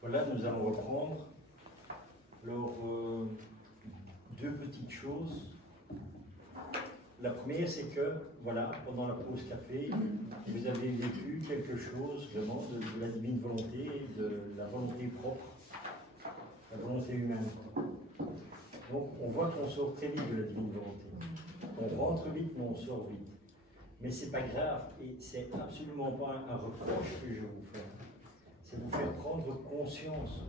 Voilà, nous allons reprendre. Alors, deux petites choses. La première, c'est que, voilà, pendant la pause café, vous avez vécu quelque chose vraiment de la divine volonté, de la volonté propre, la volonté humaine. Donc, on voit qu'on sort très vite de la divine volonté. On rentre vite, mais on sort vite. Mais c'est pas grave, et c'est absolument pas un reproche que je vous fais. C'est vous faire prendre conscience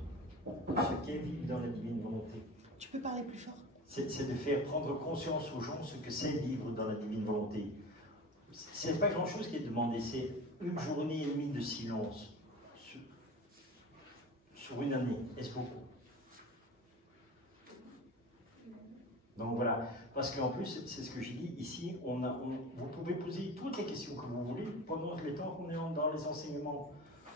de ce qu'est vivre dans la divine volonté. Tu peux parler plus fort? C'est de faire prendre conscience aux gens ce que c'est vivre dans la divine volonté. C'est pas grand chose qui est demandé, c'est une journée et demie de silence sur une année. Est-ce beaucoup? Donc voilà, parce qu'en plus, c'est ce que j'ai dit, ici, vous pouvez poser toutes les questions que vous voulez pendant les temps qu'on est dans les enseignements.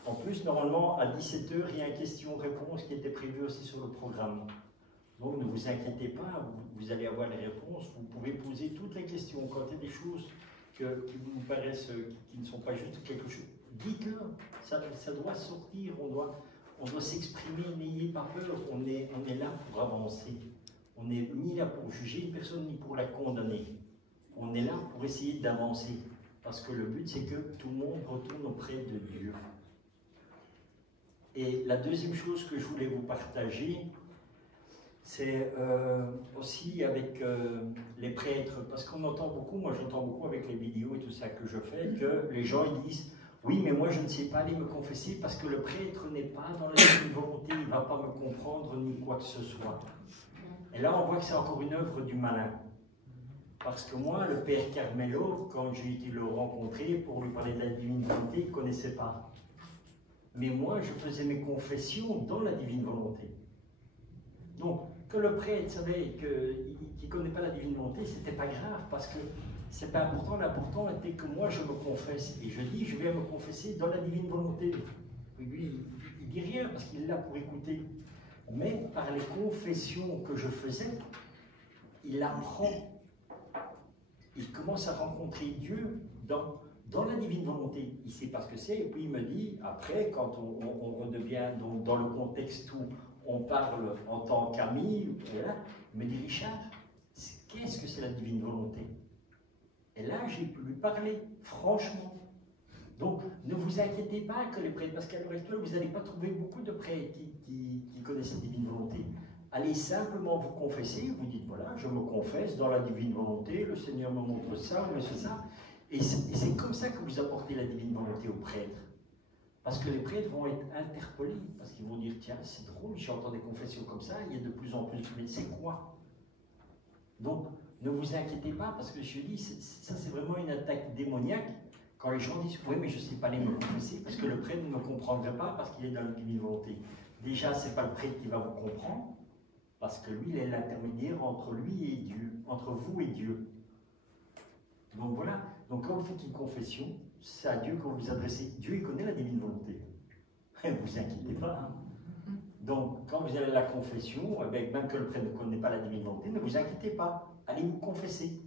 En plus, normalement, à 17 h, il y a une question-réponse qui était prévue aussi sur le programme. Donc ne vous inquiétez pas, vous allez avoir les réponses, vous pouvez poser toutes les questions. Quand il y a des choses qui vous paraissent, qui ne sont pas juste quelque chose, dites-le, ça doit sortir, on doit s'exprimer, n'ayez pas peur, on est là pour avancer. On n'est ni là pour juger une personne, ni pour la condamner. On est là pour essayer d'avancer, parce que le but c'est que tout le monde retourne auprès de Dieu. Et la deuxième chose que je voulais vous partager, c'est aussi avec les prêtres, parce qu'on entend beaucoup, moi j'entends beaucoup avec les vidéos et tout ça que je fais, que les gens ils disent « Oui, mais moi je ne sais pas aller me confesser parce que le prêtre n'est pas dans la divine volonté, il ne va pas me comprendre ni quoi que ce soit. » Et là on voit que c'est encore une œuvre du malin. Parce que moi, le père Carmelo, quand j'ai été le rencontrer pour lui parler de la divine volonté, il ne connaissait pas. Mais moi, je faisais mes confessions dans la divine volonté. Donc, que le prêtre savait qu'il ne connaît pas la divine volonté, ce n'était pas grave, parce que ce n'est pas important. L'important était que moi, je me confesse. Et je dis, je vais me confesser dans la divine volonté. Et lui, il ne dit rien, parce qu'il est là pour écouter. Mais par les confessions que je faisais, il apprend. Il commence à rencontrer Dieu dans la divine volonté. Il sait pas ce que c'est, et puis il me dit, après, quand on redevient donc, dans le contexte où on parle en tant qu'ami, il me dit, Richard, qu'est-ce que c'est la divine volonté? Et là, j'ai pu lui parler, franchement. Donc, ne vous inquiétez pas que les prêtres, parce qu'à l'heure actuelle, vous n'allez pas trouver beaucoup de prêtres qui connaissent la divine volonté. Allez simplement vous confesser, vous dites, voilà, je me confesse dans la divine volonté, le Seigneur me montre ça, me fait ça. Et c'est comme ça que vous apportez la divine volonté aux prêtres. Parce que les prêtres vont être interpellés, parce qu'ils vont dire, tiens, c'est drôle, j'entends des confessions comme ça, il y a de plus en plus, mais c'est quoi? Donc, ne vous inquiétez pas, parce que je dis, ça c'est vraiment une attaque démoniaque, quand les gens disent, oui, mais je ne sais pas aller me confesser, parce que le prêtre ne me comprendrait pas, parce qu'il est dans la divine volonté. Déjà, ce n'est pas le prêtre qui va vous comprendre, parce que lui, il est l'intermédiaire entre lui et Dieu, entre vous et Dieu. Donc voilà, donc quand vous faites une confession, c'est à Dieu que vous vous adressez. Dieu, il connaît la divine volonté. Ne vous inquiétez pas. Hein. Donc, quand vous allez à la confession, même que le prêtre ne connaît pas la divine volonté, ne vous inquiétez pas. Allez vous confesser.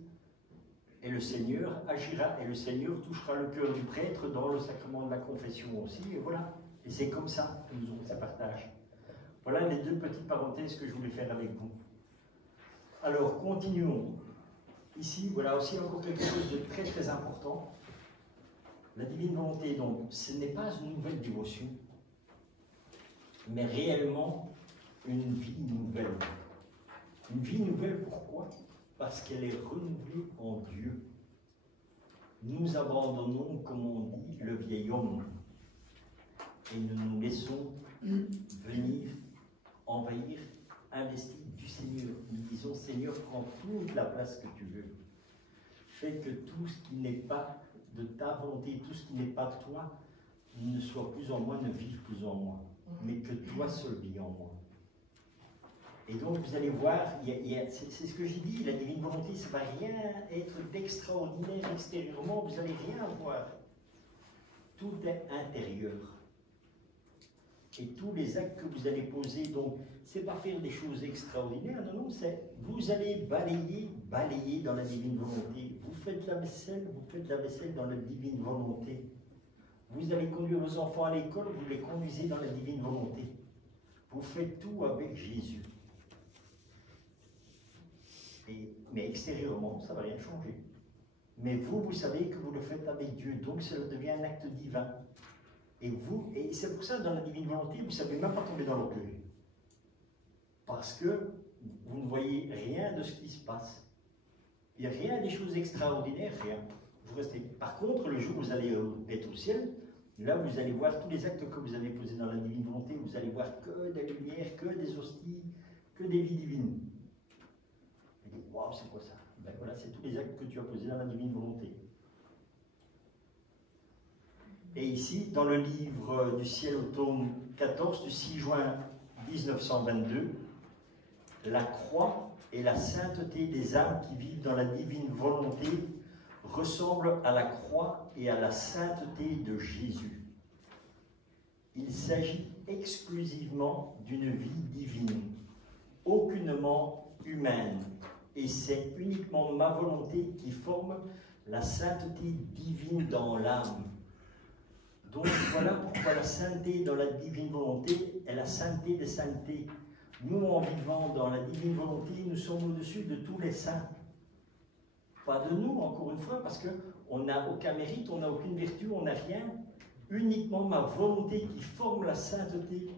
Et le Seigneur agira, et le Seigneur touchera le cœur du prêtre dans le sacrement de la confession aussi. Et voilà. Et c'est comme ça que nous aurons ce partage. Voilà les deux petites parenthèses que je voulais faire avec vous. Alors, continuons. Ici, voilà aussi encore quelque chose de très très important. La divine volonté, donc, ce n'est pas une nouvelle dévotion, mais réellement une vie nouvelle. Une vie nouvelle, pourquoi? Parce qu'elle est renouvelée en Dieu. Nous abandonnons, comme on dit, le vieil homme, et nous nous laissons venir, envahir, investir du Seigneur. Nous disons, Seigneur, prends toute la place que tu veux. Fais que tout ce qui n'est pas de ta volonté, tout ce qui n'est pas de toi, ne soit plus en moi, ne vive plus en moi, mais que toi seul vis en moi. Et donc vous allez voir, c'est ce que j'ai dit, la divine volonté, ça ne va rien être d'extraordinaire extérieurement, vous n'allez rien voir. Tout est intérieur. Et tous les actes que vous allez poser, donc, c'est pas faire des choses extraordinaires, non, non, c'est vous allez balayer dans la divine volonté. Vous faites la vaisselle dans la divine volonté. Vous allez conduire vos enfants à l'école, vous les conduisez dans la divine volonté. Vous faites tout avec Jésus. Mais extérieurement, ça ne va rien changer. Mais vous, vous savez que vous le faites avec Dieu, donc ça devient un acte divin. Et c'est pour ça, dans la divine volonté, vous ne savez même pas tomber dans l'orgueil. Parce que vous ne voyez rien de ce qui se passe. Il n'y a rien des choses extraordinaires, rien. Vous restez. Par contre, le jour où vous allez être au ciel, là, vous allez voir tous les actes que vous avez posés dans la divine volonté. Vous allez voir que des lumières, que des hosties, que des vies divines. Vous dites, waouh, c'est quoi ça? Ben voilà, c'est tous les actes que tu as posés dans la divine volonté. Et ici, dans le livre du ciel au tome 14 du 6 juin 1922, la croix et la sainteté des âmes qui vivent dans la divine volonté ressemblent à la croix et à la sainteté de Jésus. Il s'agit exclusivement d'une vie divine, aucunement humaine, et c'est uniquement ma volonté qui forme la sainteté divine dans l'âme. Donc voilà pourquoi la sainteté dans la divine volonté est la sainteté des saintetés. Nous, en vivant dans la divine volonté, nous sommes au-dessus de tous les saints. Pas de nous, encore une fois, parce qu'on n'a aucun mérite, on n'a aucune vertu, on n'a rien. Uniquement ma volonté qui forme la sainteté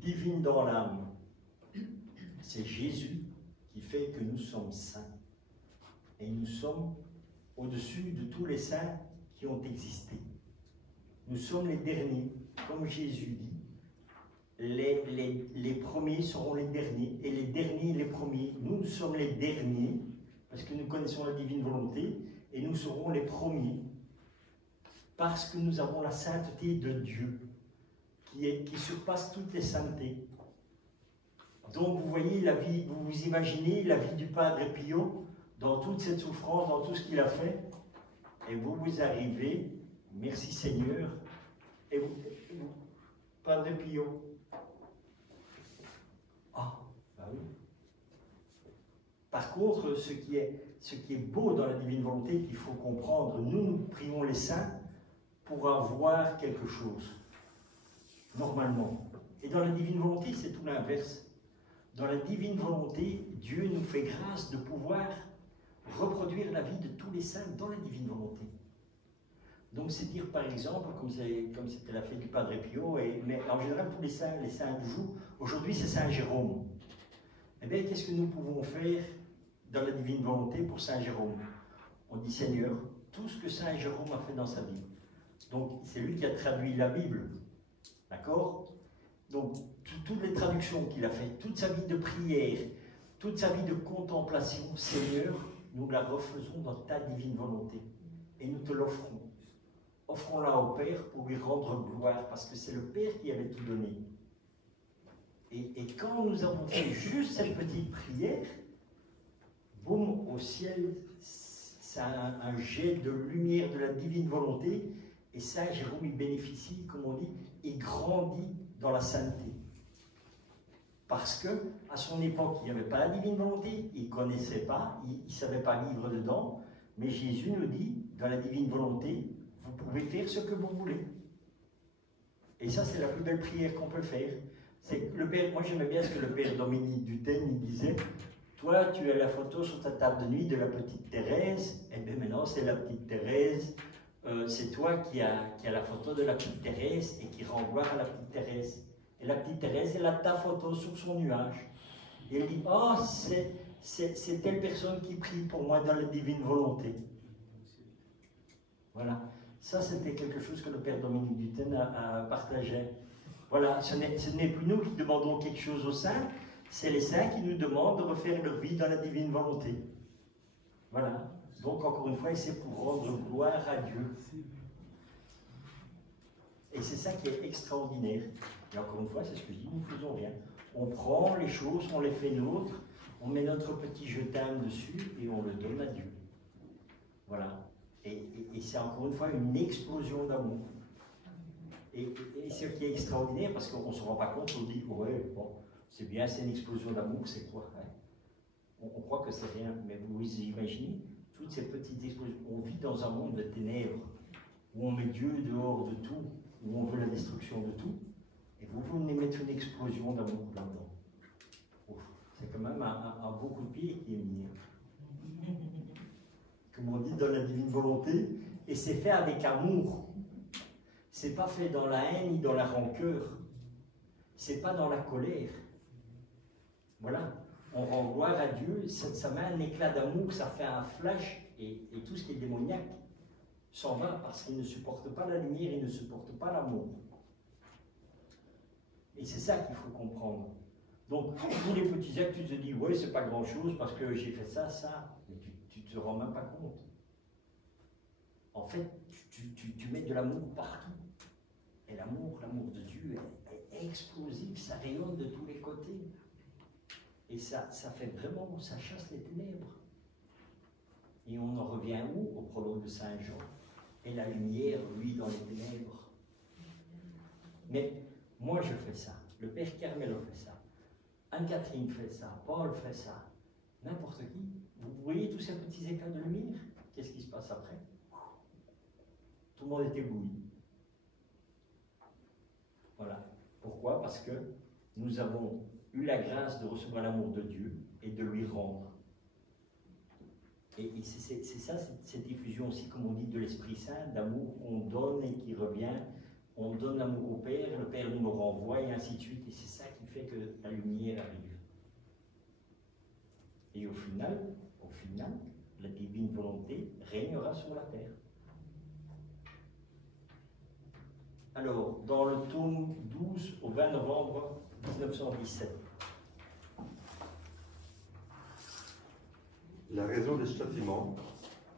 divine dans l'âme. C'est Jésus qui fait que nous sommes saints. Et nous sommes au-dessus de tous les saints qui ont existé. Nous sommes les derniers, comme Jésus dit. Les premiers seront les derniers, et les derniers les premiers. Nous sommes les derniers, parce que nous connaissons la divine volonté, et nous serons les premiers, parce que nous avons la sainteté de Dieu, qui surpasse toutes les saintetés. Donc vous voyez la vie, vous vous imaginez la vie du Padre Pio, dans toute cette souffrance, dans tout ce qu'il a fait, et vous arrivez, merci Seigneur, et vous Padre Pio. Ah, bah oui. Par contre, ce qui est beau dans la divine volonté, qu'il faut comprendre, nous prions les saints pour avoir quelque chose, normalement. Et dans la divine volonté, c'est tout l'inverse. Dans la divine volonté, Dieu nous fait grâce de pouvoir reproduire la vie de tous les saints dans la divine volonté. Donc c'est dire par exemple, comme c'était la fête du Padre Pio, mais en général tous les saints du jour, aujourd'hui c'est Saint Jérôme. Eh bien qu'est-ce que nous pouvons faire dans la divine volonté pour Saint Jérôme? On dit Seigneur, tout ce que Saint Jérôme a fait dans sa vie. Donc c'est lui qui a traduit la Bible, d'accord? Donc toutes les traductions qu'il a faites, toute sa vie de prière, toute sa vie de contemplation, Seigneur, nous la refaisons dans ta divine volonté et nous te l'offrons. Offrons-la au Père pour lui rendre gloire, parce que c'est le Père qui avait tout donné. Et quand nous avons fait juste cette petite prière, boum, au ciel, ça a un jet de lumière de la divine volonté, et Saint Jérôme, il bénéficie, comme on dit, il grandit dans la sainteté. Parce que à son époque, il n'y avait pas la divine volonté, il ne connaissait pas, il ne savait pas vivre dedans, mais Jésus nous dit, dans la divine volonté, vous pouvez faire ce que vous voulez. Et ça, c'est la plus belle prière qu'on peut faire. C'est le Père, moi j'aimais bien ce que le Père Dominique Duthesne il disait. Toi, tu as la photo sur ta table de nuit de la petite Thérèse. Eh bien maintenant, c'est la petite Thérèse. C'est toi qui as la photo de la petite Thérèse et qui rend gloire à la petite Thérèse. Et la petite Thérèse, elle a ta photo sur son nuage. Et elle dit, oh, c'est telle personne qui prie pour moi dans la divine volonté. Voilà. Ça, c'était quelque chose que le Père Dominique Duthesne a partagé. Voilà, ce n'est plus nous qui demandons quelque chose aux saints, c'est les saints qui nous demandent de refaire leur vie dans la divine volonté. Voilà. Donc, encore une fois, c'est pour rendre gloire à Dieu. Et c'est ça qui est extraordinaire. Et encore une fois, c'est ce que je dis, nous ne faisons rien. On prend les choses, on les fait nôtres, on met notre petit je t'aime dessus et on le donne à Dieu. Voilà. Et c'est encore une fois une explosion d'amour. Et ce qui est extraordinaire, parce qu'on ne se rend pas compte, on dit, ouais, bon, c'est bien, c'est une explosion d'amour, c'est quoi hein? On croit que c'est rien, mais vous imaginez, toutes ces petites explosions, on vit dans un monde de ténèbres, où on met Dieu dehors de tout, où on veut la destruction de tout, et vous venez mettre une explosion d'amour là-dedans. C'est quand même un beau coup de pied qui est mis. Comme on dit dans la divine volonté, et c'est fait avec amour. C'est pas fait dans la haine ni dans la rancœur. C'est pas dans la colère. Voilà. On rend gloire à Dieu, ça met un éclat d'amour, ça fait un flash, et tout ce qui est démoniaque s'en va parce qu'il ne supporte pas la lumière, il ne supporte pas l'amour. Et c'est ça qu'il faut comprendre. Donc, tous les petits actes, tu te dis, ouais, c'est pas grand-chose parce que j'ai fait ça, mais tu te rends même pas compte. En fait, tu mets de l'amour partout. Et l'amour de Dieu est explosif, ça rayonne de tous les côtés. Et ça fait vraiment, ça chasse les ténèbres. Et on en revient où? Au prologue de Saint Jean. Et la lumière, lui, dans les ténèbres. Mais moi, je fais ça. Le Père Carmelo fait ça. Anne-Catherine fait ça. Paul fait ça. N'importe qui. Vous voyez tous ces petits éclats de lumière? Qu'est-ce qui se passe après? Tout le monde est ébloui. Voilà. Pourquoi? Parce que nous avons eu la grâce de recevoir l'amour de Dieu et de lui rendre. Et c'est ça, cette diffusion aussi, comme on dit, de l'Esprit Saint, d'amour qu'on donne et qui revient. On donne l'amour au Père, le Père nous le renvoie, et ainsi de suite. Et c'est ça qui fait que la lumière arrive. Et au final, la divine volonté régnera sur la terre. Alors, dans le tome 12, au 20 novembre 1917. La raison des châtiments,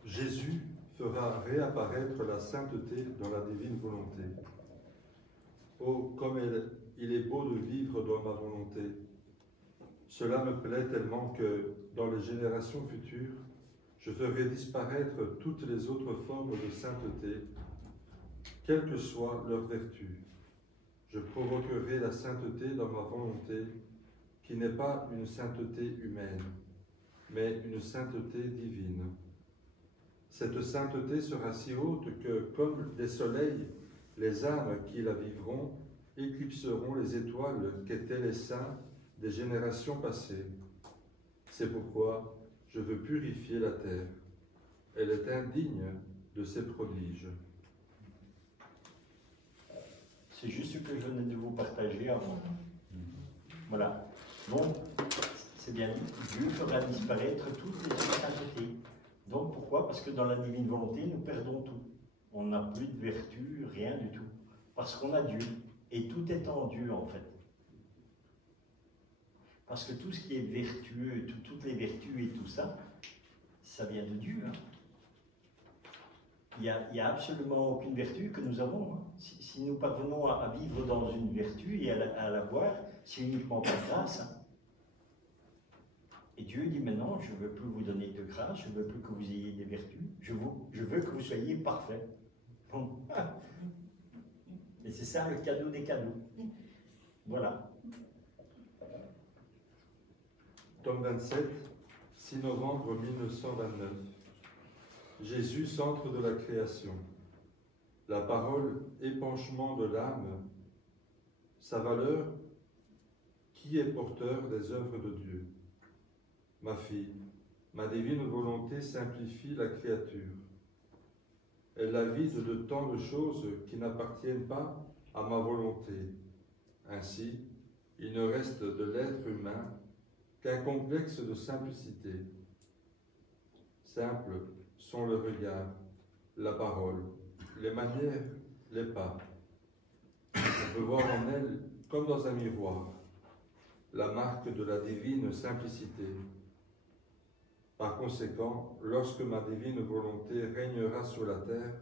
Jésus fera réapparaître la sainteté dans la divine volonté. Oh, comme il est beau de vivre dans ma volonté. Cela me plaît tellement que, dans les générations futures, je ferai disparaître toutes les autres formes de sainteté, quelle que soit leur vertu. Je provoquerai la sainteté dans ma volonté, qui n'est pas une sainteté humaine, mais une sainteté divine. Cette sainteté sera si haute que, comme des soleils, les âmes qui la vivront éclipseront les étoiles qu'étaient les saints des générations passées. C'est pourquoi je veux purifier la terre. Elle est indigne de ses prodiges. C'est juste ce que je venais de vous partager avant. Voilà. Donc, c'est bien dit, Dieu fera disparaître toutes les autres saintetés. Donc pourquoi? Parce que dans la divine volonté, nous perdons tout. On n'a plus de vertu, rien du tout. Parce qu'on a Dieu. Et tout est en Dieu, en fait. Parce que tout ce qui est vertueux, toutes les vertus et tout ça, ça vient de Dieu. Hein. Il n'y a absolument aucune vertu que nous avons. Hein. Si nous parvenons à vivre dans une vertu et à l'avoir, c'est uniquement par grâce. Hein. Et Dieu dit maintenant, je ne veux plus vous donner de grâce, je ne veux plus que vous ayez des vertus, je veux que vous soyez parfaits. Bon. Et c'est ça le cadeau des cadeaux. Voilà. Tome 27, 6 novembre 1929. Jésus, centre de la création. La parole, épanchement de l'âme. Sa valeur, qui est porteur des œuvres de Dieu? Ma fille, ma divine volonté simplifie la créature. Elle la vide de tant de choses qui n'appartiennent pas à ma volonté. Ainsi, il ne reste de l'être humain qu'un complexe de simplicité. Simples sont le regard, la parole, les manières, les pas. On peut voir en elle, comme dans un miroir, la marque de la divine simplicité. Par conséquent, lorsque ma divine volonté régnera sur la terre,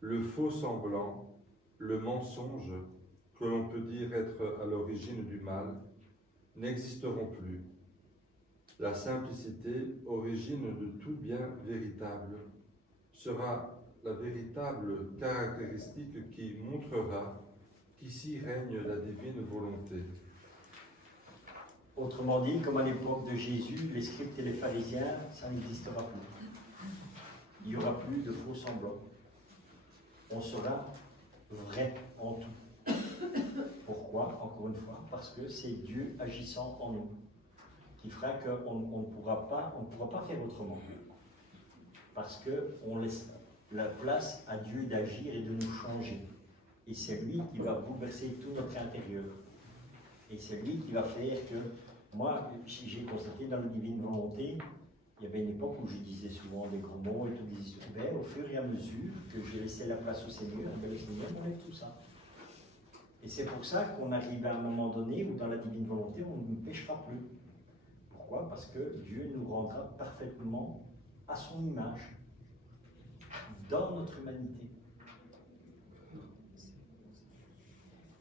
le faux semblant, le mensonge, que l'on peut dire être à l'origine du mal, n'existeront plus. La simplicité, origine de tout bien véritable, sera la véritable caractéristique qui montrera qu'ici règne la divine volonté. Autrement dit, comme à l'époque de Jésus, les scribes et les pharisiens, ça n'existera plus. Il n'y aura plus de faux semblants. On sera vrai en tout. Pourquoi? Encore une fois, parce que c'est Dieu agissant en nous, qui fera qu'on ne pourra pas faire autrement. Parce qu'on laisse la place à Dieu d'agir et de nous changer. Et c'est lui qui va bouleverser tout notre intérieur. Et c'est lui qui va faire que, moi, si j'ai constaté dans la divine volonté, il y avait une époque où je disais souvent des gros mots et tout, des histoires. Ben, au fur et à mesure que j'ai laissé la place au Seigneur, ben, le Seigneur m'enlève tout ça. Et c'est pour ça qu'on arrive à un moment donné où dans la divine volonté, on ne péchera plus. Pourquoi? Parce que Dieu nous rendra parfaitement à son image, dans notre humanité.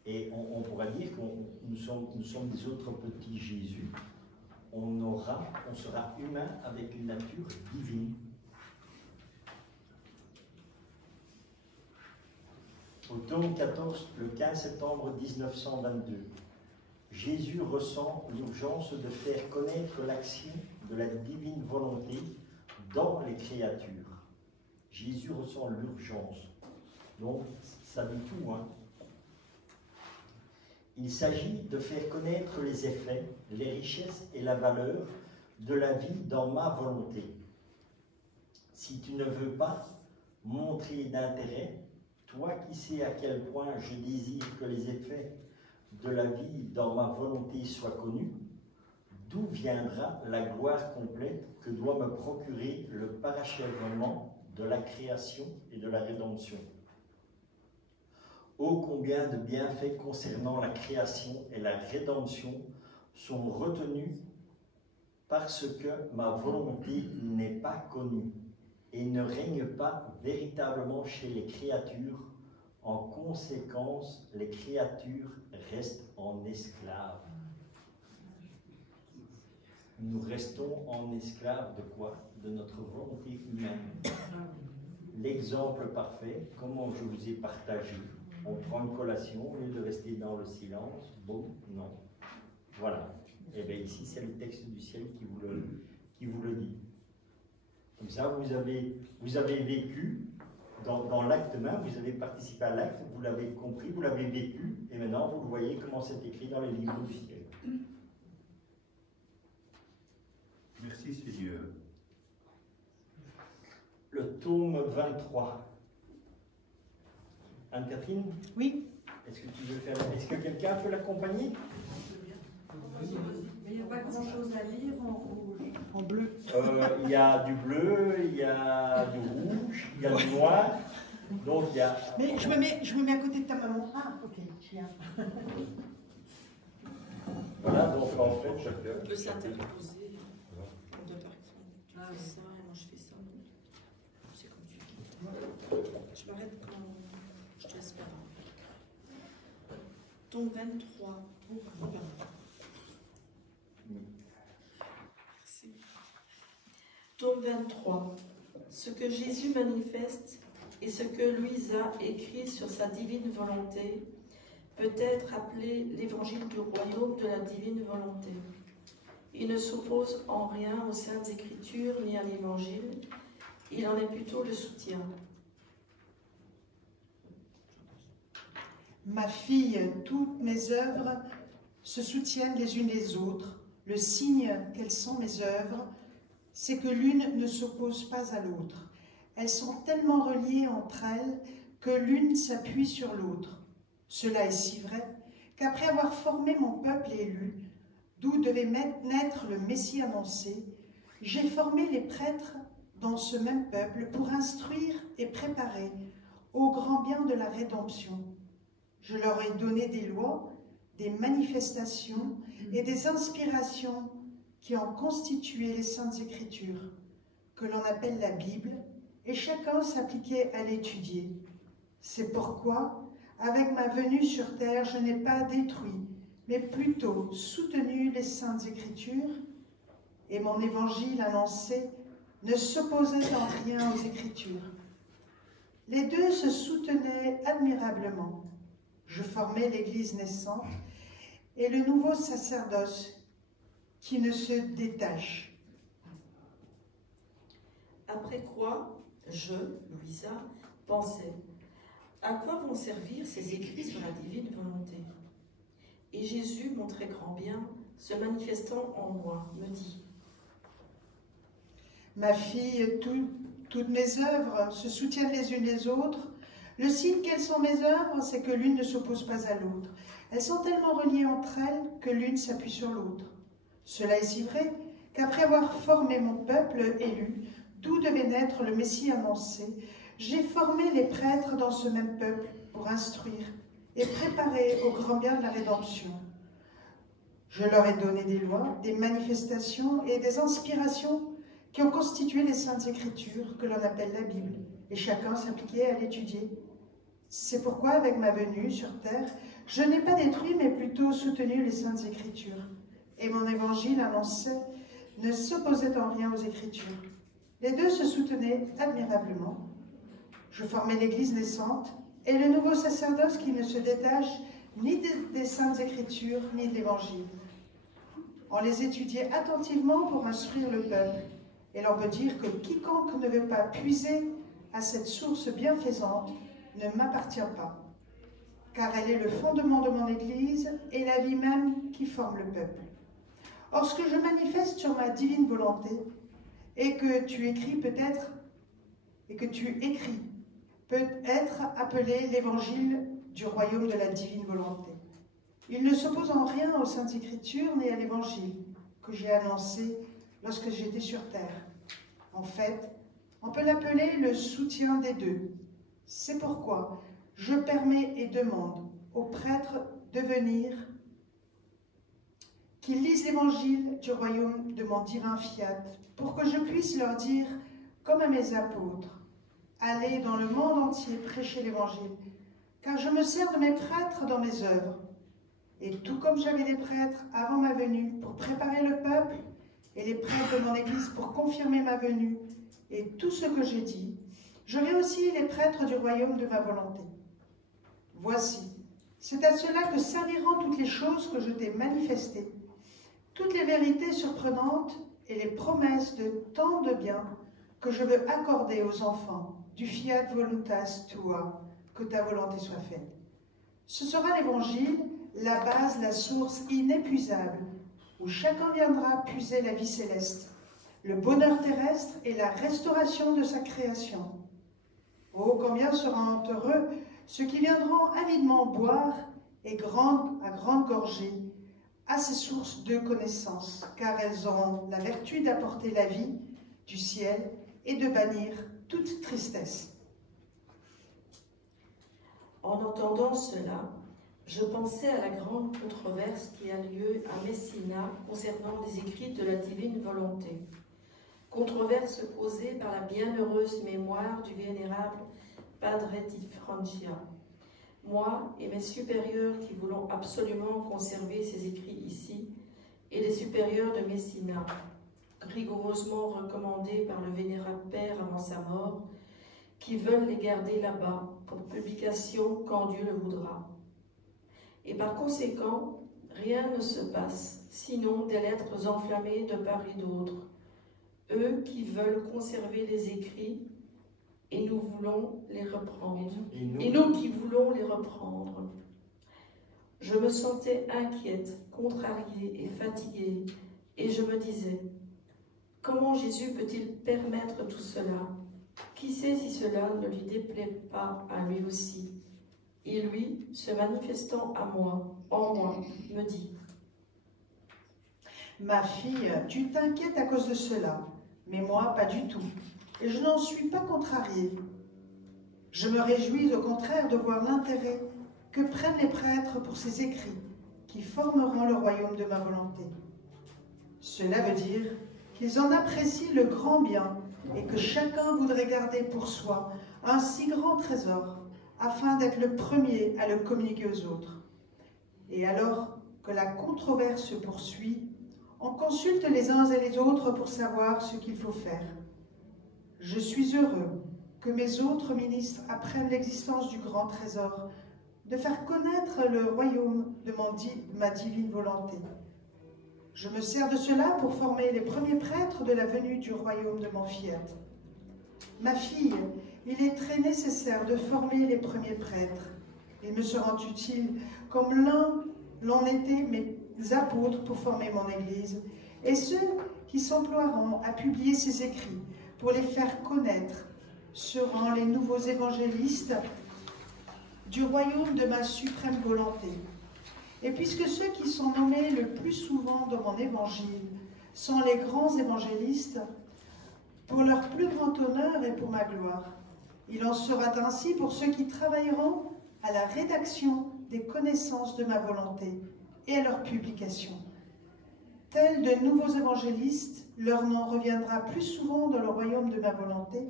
Et on pourra dire que nous sommes des autres petits Jésus. On sera humain avec une nature divine. Au tome 14, le 15 septembre 1922, Jésus ressent l'urgence de faire connaître l'action de la divine volonté dans les créatures. Jésus ressent l'urgence. Donc, ça dit tout, hein. Il s'agit de faire connaître les effets, les richesses et la valeur de la vie dans ma volonté. Si tu ne veux pas montrer d'intérêt, toi qui sais à quel point je désire que les effets de la vie dans ma volonté soient connus, d'où viendra la gloire complète que doit me procurer le parachèvement de la création et de la rédemption? Ô combien de bienfaits concernant la création et la rédemption sont retenus parce que ma volonté n'est pas connue et ne règne pas véritablement chez les créatures. En conséquence, les créatures restent en esclaves. Nous restons en esclaves de quoi? De notre volonté humaine. L'exemple parfait, comment je vous ai partagé, on prend une collation, au lieu de rester dans le silence, bon, non. Voilà. Et bien ici, c'est le texte du ciel qui vous le dit. Comme ça, vous avez vécu dans l'acte même, vous avez participé à l'acte, vous l'avez compris, vous l'avez vécu, et maintenant vous voyez comment c'est écrit dans les livres du ciel. Merci Seigneur. Le tome 23. Anne-Catherine? Oui. Est-ce que tu veux faire? Est-ce que quelqu'un peut l'accompagner? Mais il n'y a pas grand-chose à lire en rouge. En bleu. Il y a du bleu, il y a du rouge, il y a du noir. Donc il y a. Mais je me mets à côté de ta maman. Ah, ok, bien. Voilà, donc en fait, On peut s'interposer. On doit par exemple, tu fais ça et moi je fais ça. C'est comme tu dis. Je m'arrête quand je te laisse faire. Tome 23. Merci. Tome 23. Ce que Jésus manifeste et ce que Louise a écrit sur sa divine volonté peut être appelé l'évangile du royaume de la divine volonté. Il ne s'oppose en rien aux saintes écritures ni à l'évangile, il en est plutôt le soutien. Ma fille, toutes mes œuvres se soutiennent les unes les autres. Le signe qu'elles sont mes œuvres, c'est que l'une ne s'oppose pas à l'autre. Elles sont tellement reliées entre elles que l'une s'appuie sur l'autre. Cela est si vrai qu'après avoir formé mon peuple élu, d'où devait naître le Messie annoncé, j'ai formé les prêtres dans ce même peuple pour instruire et préparer au grand bien de la rédemption. Je leur ai donné des lois, des manifestations et des inspirations qui ont constitué les Saintes Écritures, que l'on appelle la Bible, et chacun s'appliquait à l'étudier. C'est pourquoi, avec ma venue sur terre, je n'ai pas détruit, mais plutôt soutenu les Saintes Écritures, et mon évangile annoncé ne s'opposait en rien aux Écritures. Les deux se soutenaient admirablement. Je formais l'Église naissante et le nouveau sacerdoce qui ne se détache. Après quoi, je, Louisa, pensais, à quoi vont servir ces écrits sur la divine volonté? Et Jésus, mon très grand bien, se manifestant en moi, me dit: Ma fille, toutes mes œuvres se soutiennent les unes les autres. Le signe qu'elles sont mes œuvres, c'est que l'une ne s'oppose pas à l'autre. Elles sont tellement reliées entre elles que l'une s'appuie sur l'autre. Cela est si vrai qu'après avoir formé mon peuple élu, d'où devait naître le Messie annoncé, j'ai formé les prêtres dans ce même peuple pour instruire et préparer au grand bien de la rédemption. Je leur ai donné des lois, des manifestations et des inspirations qui ont constitué les Saintes Écritures que l'on appelle la Bible, et chacun s'appliquait à l'étudier. C'est pourquoi, avec ma venue sur terre, je n'ai pas détruit, mais plutôt soutenu les Saintes Écritures. Et mon évangile annoncé ne s'opposait en rien aux Écritures. Les deux se soutenaient admirablement. Je formais l'Église naissante et le nouveau sacerdoce qui ne se détache ni des Saintes Écritures, ni de l'Évangile. On les étudiait attentivement pour instruire le peuple. Et l'on peut dire que quiconque ne veut pas puiser à cette source bienfaisante ne m'appartient pas, car elle est le fondement de mon Église et la vie même qui forme le peuple. Or, ce que je manifeste sur ma divine volonté, et que tu écris peut être appelé l'évangile du royaume de la divine volonté. Il ne s'oppose en rien aux Saintes Écritures ni à l'évangile que j'ai annoncé lorsque j'étais sur terre. En fait, on peut l'appeler le soutien des deux. C'est pourquoi je permets et demande aux prêtres de venir, qu'ils lisent l'évangile du royaume de mon divin fiat, pour que je puisse leur dire, comme à mes apôtres, allez dans le monde entier prêcher l'évangile, car je me sers de mes prêtres dans mes œuvres. Et tout comme j'avais des prêtres avant ma venue pour préparer le peuple, et les prêtres de mon Église pour confirmer ma venue, et tout ce que j'ai dit, j'aurai aussi les prêtres du royaume de ma volonté. Voici, c'est à cela que serviront toutes les choses que je t'ai manifestées, toutes les vérités surprenantes et les promesses de tant de biens que je veux accorder aux enfants du fiat voluntas tua, que ta volonté soit faite. Ce sera l'évangile, la base, la source inépuisable, où chacun viendra puiser la vie céleste, le bonheur terrestre et la restauration de sa création. Oh, combien seront heureux ceux qui viendront avidement boire et à grande gorgée à ces sources de connaissance, car elles auront la vertu d'apporter la vie du ciel et de bannir toute tristesse. En entendant cela, je pensais à la grande controverse qui a lieu à Messina concernant les écrits de la divine volonté. Controverse causée par la bienheureuse mémoire du vénérable Padre di Francia. Moi et mes supérieurs qui voulons absolument conserver ces écrits ici, et les supérieurs de Messina, rigoureusement recommandés par le vénérable Père avant sa mort, qui veulent les garder là-bas pour publication quand Dieu le voudra. Et par conséquent, rien ne se passe, sinon des lettres enflammées de part et d'autre. Eux qui veulent conserver les écrits, et nous voulons les reprendre. Et nous qui voulons les reprendre. Je me sentais inquiète, contrariée et fatiguée, et je me disais, comment Jésus peut-il permettre tout cela? Qui sait si cela ne lui déplaît pas à lui aussi? Et lui, se manifestant à moi, en moi, me dit: Ma fille, tu t'inquiètes à cause de cela, mais moi, pas du tout. Et je n'en suis pas contrariée. Je me réjouis au contraire de voir l'intérêt que prennent les prêtres pour ces écrits qui formeront le royaume de ma volonté. Cela veut dire qu'ils en apprécient le grand bien et que chacun voudrait garder pour soi un si grand trésor afin d'être le premier à le communiquer aux autres. Et alors que la controverse se poursuit, on consulte les uns et les autres pour savoir ce qu'il faut faire. Je suis heureux que mes autres ministres apprennent l'existence du grand trésor, de faire connaître le royaume de ma divine volonté. Je me sers de cela pour former les premiers prêtres de la venue du royaume de mon fiat. Ma fille, il est très nécessaire de former les premiers prêtres. Ils me seront utiles comme l'un l'ont été mes apôtres pour former mon Église, et ceux qui s'emploieront à publier ces écrits pour les faire connaître seront les nouveaux évangélistes du royaume de ma suprême volonté. Et puisque ceux qui sont nommés le plus souvent dans mon évangile sont les grands évangélistes, pour leur plus grand honneur et pour ma gloire, il en sera ainsi pour ceux qui travailleront à la rédaction des connaissances de ma volonté et à leur publication. Tels de nouveaux évangélistes, leur nom reviendra plus souvent dans le royaume de ma volonté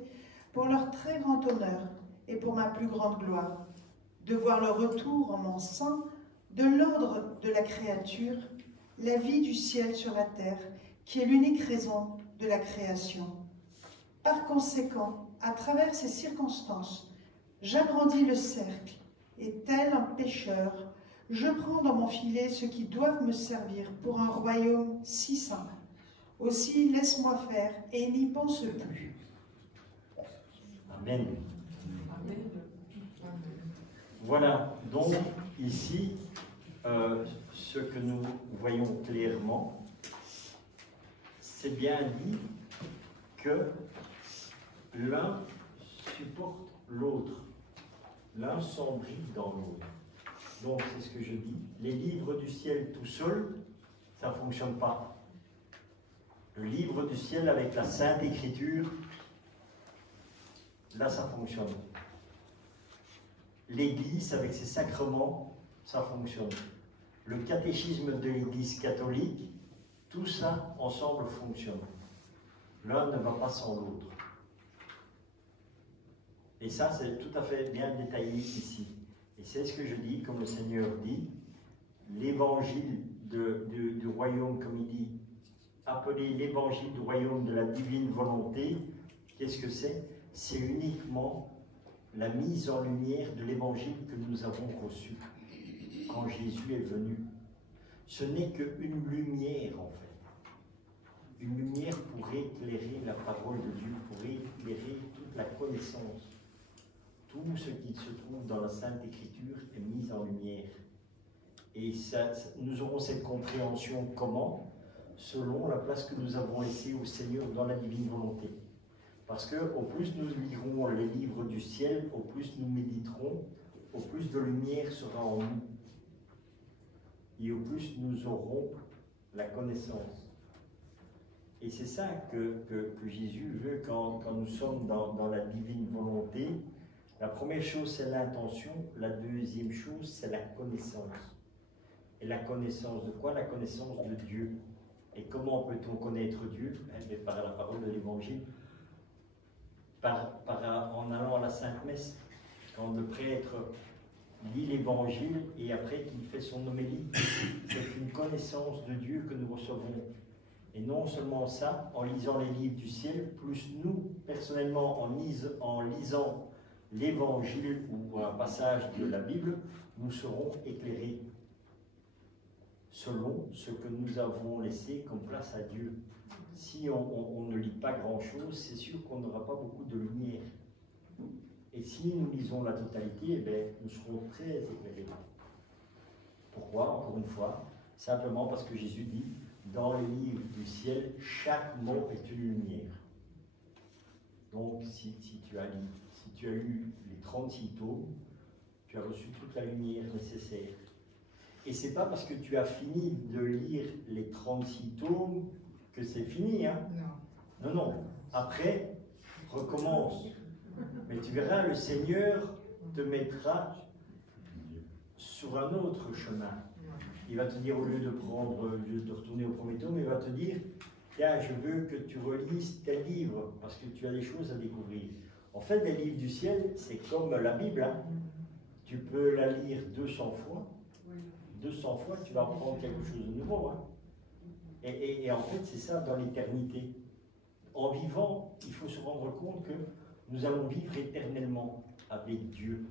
pour leur très grand honneur et pour ma plus grande gloire, de voir le retour en mon sein de l'ordre de la créature, la vie du ciel sur la terre, qui est l'unique raison de la création. Par conséquent, à travers ces circonstances, j'agrandis le cercle, et tel un pêcheur, je prends dans mon filet ceux qui doivent me servir pour un royaume si saint. Aussi, laisse-moi faire et n'y pense plus. Amen. Voilà, donc ici, ce que nous voyons clairement, c'est bien dit que l'un supporte l'autre, l'un s'embrique dans l'autre. Donc c'est ce que je dis, les livres du ciel tout seul, ça ne fonctionne pas. Le livre du ciel avec la Sainte Écriture, là ça fonctionne. L'Église avec ses sacrements, ça fonctionne. Le catéchisme de l'Église catholique, tout ça ensemble fonctionne. L'un ne va pas sans l'autre. Et ça, c'est tout à fait bien détaillé ici. Et c'est ce que je dis, comme le Seigneur dit, l'évangile du royaume, comme il dit, appelé l'évangile du royaume de la divine volonté, qu'est-ce que c'est? C'est uniquement la mise en lumière de l'évangile que nous avons reçu quand Jésus est venu. Ce n'est qu'une lumière, en fait. Une lumière pour éclairer la parole de Dieu, pour éclairer toute la connaissance. Tout ce qui se trouve dans la Sainte Écriture est mis en lumière. Et nous aurons cette compréhension comment? Selon la place que nous avons laissée au Seigneur dans la divine volonté. Parce que au plus nous lirons les livres du ciel, au plus nous méditerons, au plus de lumière sera en nous. Et au plus nous aurons la connaissance. Et c'est ça que Jésus veut quand nous sommes dans la divine volonté. La première chose, c'est l'intention. La deuxième chose, c'est la connaissance. Et la connaissance de quoi? La connaissance de Dieu. Et comment peut-on connaître Dieu? Par la parole de l'Évangile. En allant à la Sainte Messe. Quand le prêtre lit l'Évangile et après qu'il fait son homélie, c'est une connaissance de Dieu que nous recevons. Et non seulement ça, en lisant les livres du ciel, plus nous, personnellement, en lisant l'Évangile ou un passage de la Bible, nous serons éclairés selon ce que nous avons laissé comme place à Dieu. Si on ne lit pas grand-chose, c'est sûr qu'on n'aura pas beaucoup de lumière. Et si nous lisons la totalité, eh bien, nous serons très éclairés. Pourquoi? Encore une fois, simplement parce que Jésus dit, dans les livres du ciel, chaque mot est une lumière. Donc, si tu as lu les 36 tomes, tu as reçu toute la lumière nécessaire. Et c'est pas parce que tu as fini de lire les 36 tomes que c'est fini, hein? Non, non. Après, recommence. Mais tu verras, le Seigneur te mettra sur un autre chemin. Il va te dire, au lieu de retourner au premier tome, il va te dire, tiens, je veux que tu relises tel livre, parce que tu as des choses à découvrir. En fait, les livres du ciel, c'est comme la Bible. Hein. Tu peux la lire 200 fois. 200 fois, tu vas apprendre quelque chose de nouveau. Hein. Et en fait, c'est ça dans l'éternité. En vivant, il faut se rendre compte que nous allons vivre éternellement avec Dieu.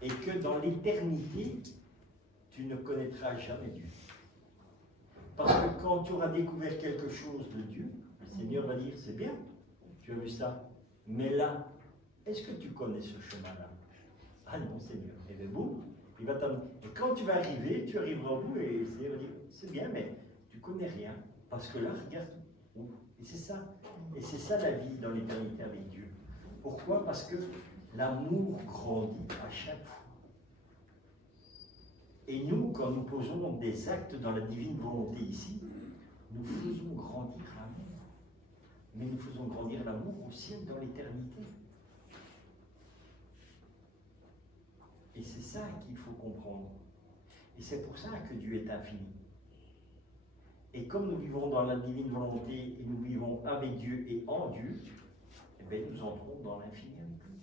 Et que dans l'éternité, tu ne connaîtras jamais Dieu. Parce que quand tu auras découvert quelque chose de Dieu, le Seigneur va dire, c'est bien, tu as vu ça. Mais là, est-ce que tu connais ce chemin-là? Ah non, Seigneur. Eh bien, boum, Il va t'amener. Et quand tu vas arriver, tu arriveras au bout et il va dire, c'est bien, mais tu connais rien. Parce que là, regarde où. Et c'est ça. Et c'est ça la vie dans l'éternité avec Dieu. Pourquoi? Parce que l'amour grandit à chaque fois. Et nous, quand nous posons donc des actes dans la divine volonté ici, nous faisons grandir l'amour. Mais nous faisons grandir l'amour au ciel dans l'éternité. Et c'est ça qu'il faut comprendre. Et c'est pour ça que Dieu est infini. Et comme nous vivons dans la divine volonté et nous vivons avec Dieu et en Dieu, eh bien, nous entrons dans l'infini avec lui.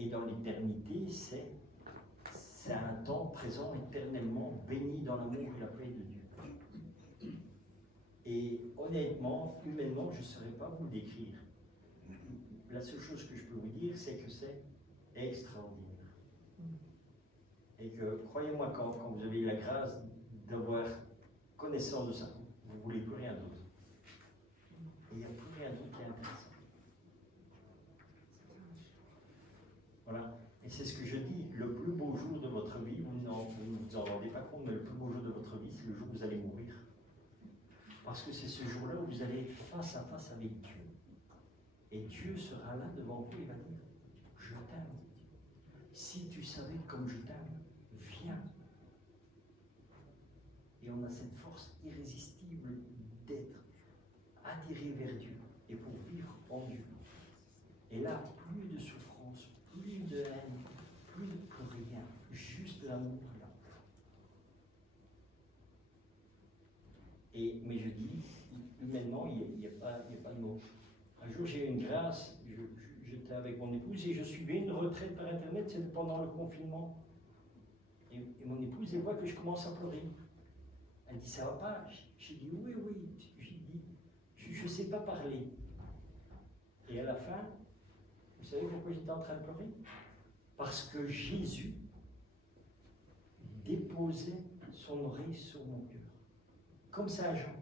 Et dans l'éternité, c'est un temps présent éternellement béni dans l'amour et la paix de Dieu. Et honnêtement, humainement, je ne saurais pas vous le décrire. La seule chose que je peux vous dire, c'est que c'est extraordinaire. Et que, croyez-moi, quand vous avez la grâce d'avoir connaissance de ça, vous ne voulez plus rien d'autre. Et il n'y a plus rien d'autre qui est intéressant. Voilà. Et c'est ce que je dis, le plus beau jour de votre vie, vous ne vous en rendez pas compte, mais le plus beau jour de votre vie, c'est le jour où vous allez mourir. Parce que c'est ce jour-là où vous allez être face à face avec Dieu. Et Dieu sera là devant vous et va dire, je t'aime. Si tu savais comme je t'aime, viens. Et on a cette force irrésistible d'être attiré vers Dieu et pour vivre en Dieu. Et là, plus de souffrance, plus de haine, plus rien, juste l'amour là. Mais je dis, humainement, il n'y a pas de mots. Un jour, j'ai eu une grâce, j'étais avec mon épouse et je suivais une retraite par Internet, c'était pendant le confinement. Et mon épouse, elle voit que je commence à pleurer. Elle dit, ça va pas? J'ai dit, oui. J'ai dit, je ne sais pas parler. Et à la fin, vous savez pourquoi j'étais en train de pleurer? Parce que Jésus déposait son oreille sur mon cœur. Comme Saint Jean.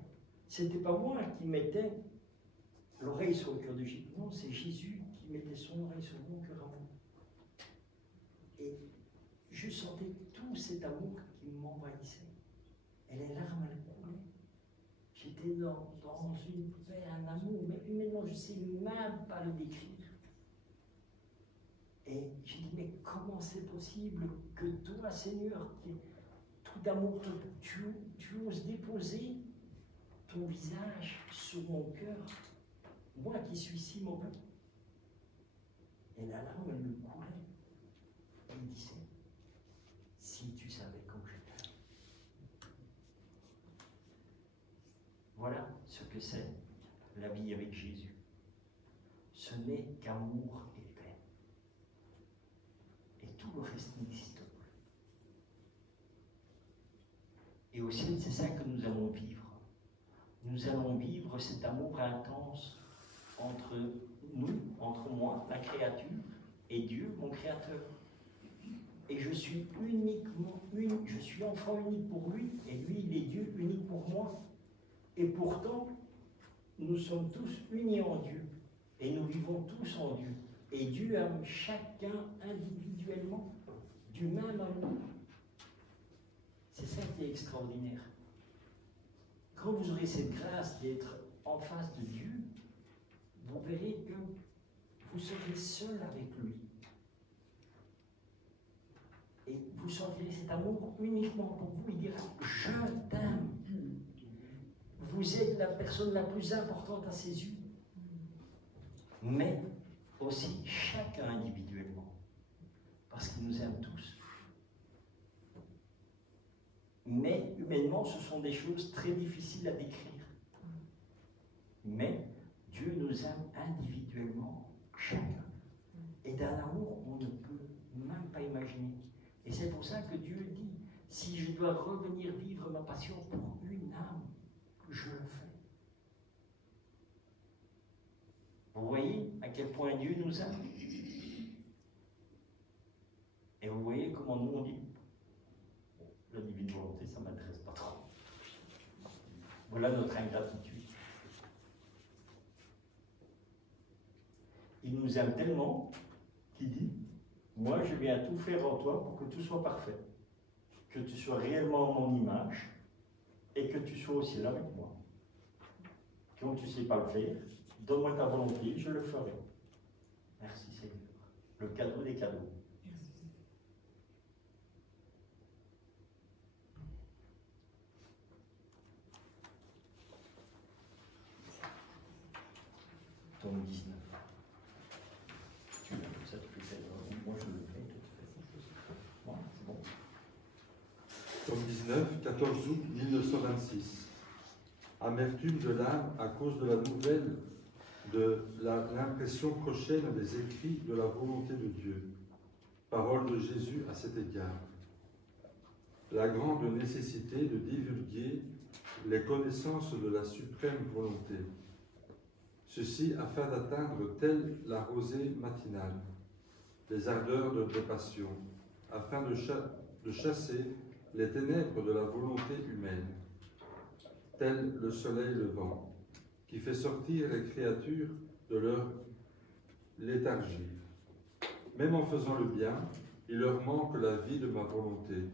C'était pas moi qui mettais l'oreille sur le cœur de Jésus. Non, c'est Jésus qui mettait son oreille sur mon cœur à moi. Et je sentais tout cet amour qui m'envahissait. Et les larmes, elles coulaient. J'étais dans une paix, un amour, mais humainement, je ne sais même pas le décrire. Et j'ai dit, mais comment c'est possible que toi, Seigneur, qui est tout d'amour, tu oses déposer ton visage sur mon cœur, moi qui suis si mauvais? Et la larme, elle me coulait. Et il disait, si tu savais comme je t'aime. Voilà ce que c'est la vie avec Jésus. Ce n'est qu'amour et paix. Et tout le reste n'existe plus. Et au ciel, c'est ça que nous allons vivre. Nous allons vivre cet amour intense entre nous, entre moi, la créature, et Dieu, mon Créateur. Et je suis je suis enfant unique pour lui, et lui, il est Dieu unique pour moi. Et pourtant, nous sommes tous unis en Dieu, et nous vivons tous en Dieu. Et Dieu aime chacun individuellement, du même amour. C'est ça qui est extraordinaire. Quand vous aurez cette grâce d'être en face de Dieu, vous verrez que vous serez seul avec lui. Et vous sentirez cet amour uniquement pour vous. Il dira, je t'aime. Vous êtes la personne la plus importante à ses yeux. Mais aussi chacun individuellement. Parce qu'il nous aime tous. Mais humainement, ce sont des choses très difficiles à décrire. Mais Dieu nous aime individuellement, chacun. Et d'un amour qu'on ne peut même pas imaginer. Et c'est pour ça que Dieu dit, si je dois revenir vivre ma passion pour une âme, je le fais. Vous voyez à quel point Dieu nous aime? Et vous voyez comment nous on dit, la divine volonté, ça ne m'intéresse pas trop. Voilà notre ingratitude. Il nous aime tellement qu'il dit, Moi, je viens tout faire en toi pour que tout soit parfait. Que tu sois réellement mon image et que tu sois aussi là avec moi. Comme tu ne sais pas le faire, donne-moi ta volonté, je le ferai. Merci Seigneur. Le cadeau des cadeaux. Tome 19. Tu veux ça, tu peux faire. Moi, je le fais, toi, tu fais ça. Bon, c'est bon. Tome 19, 14 août 1926. Amertume de l'âme à cause de la nouvelle de l'impression prochaine des écrits de la volonté de Dieu. Parole de Jésus à cet égard. La grande nécessité de divulguer les connaissances de la suprême volonté. Ceci afin d'atteindre telle la rosée matinale, les ardeurs de nos passions, afin de chasser les ténèbres de la volonté humaine, tel le soleil levant, qui fait sortir les créatures de leur léthargie. Même en faisant le bien, il leur manque la vie de ma volonté.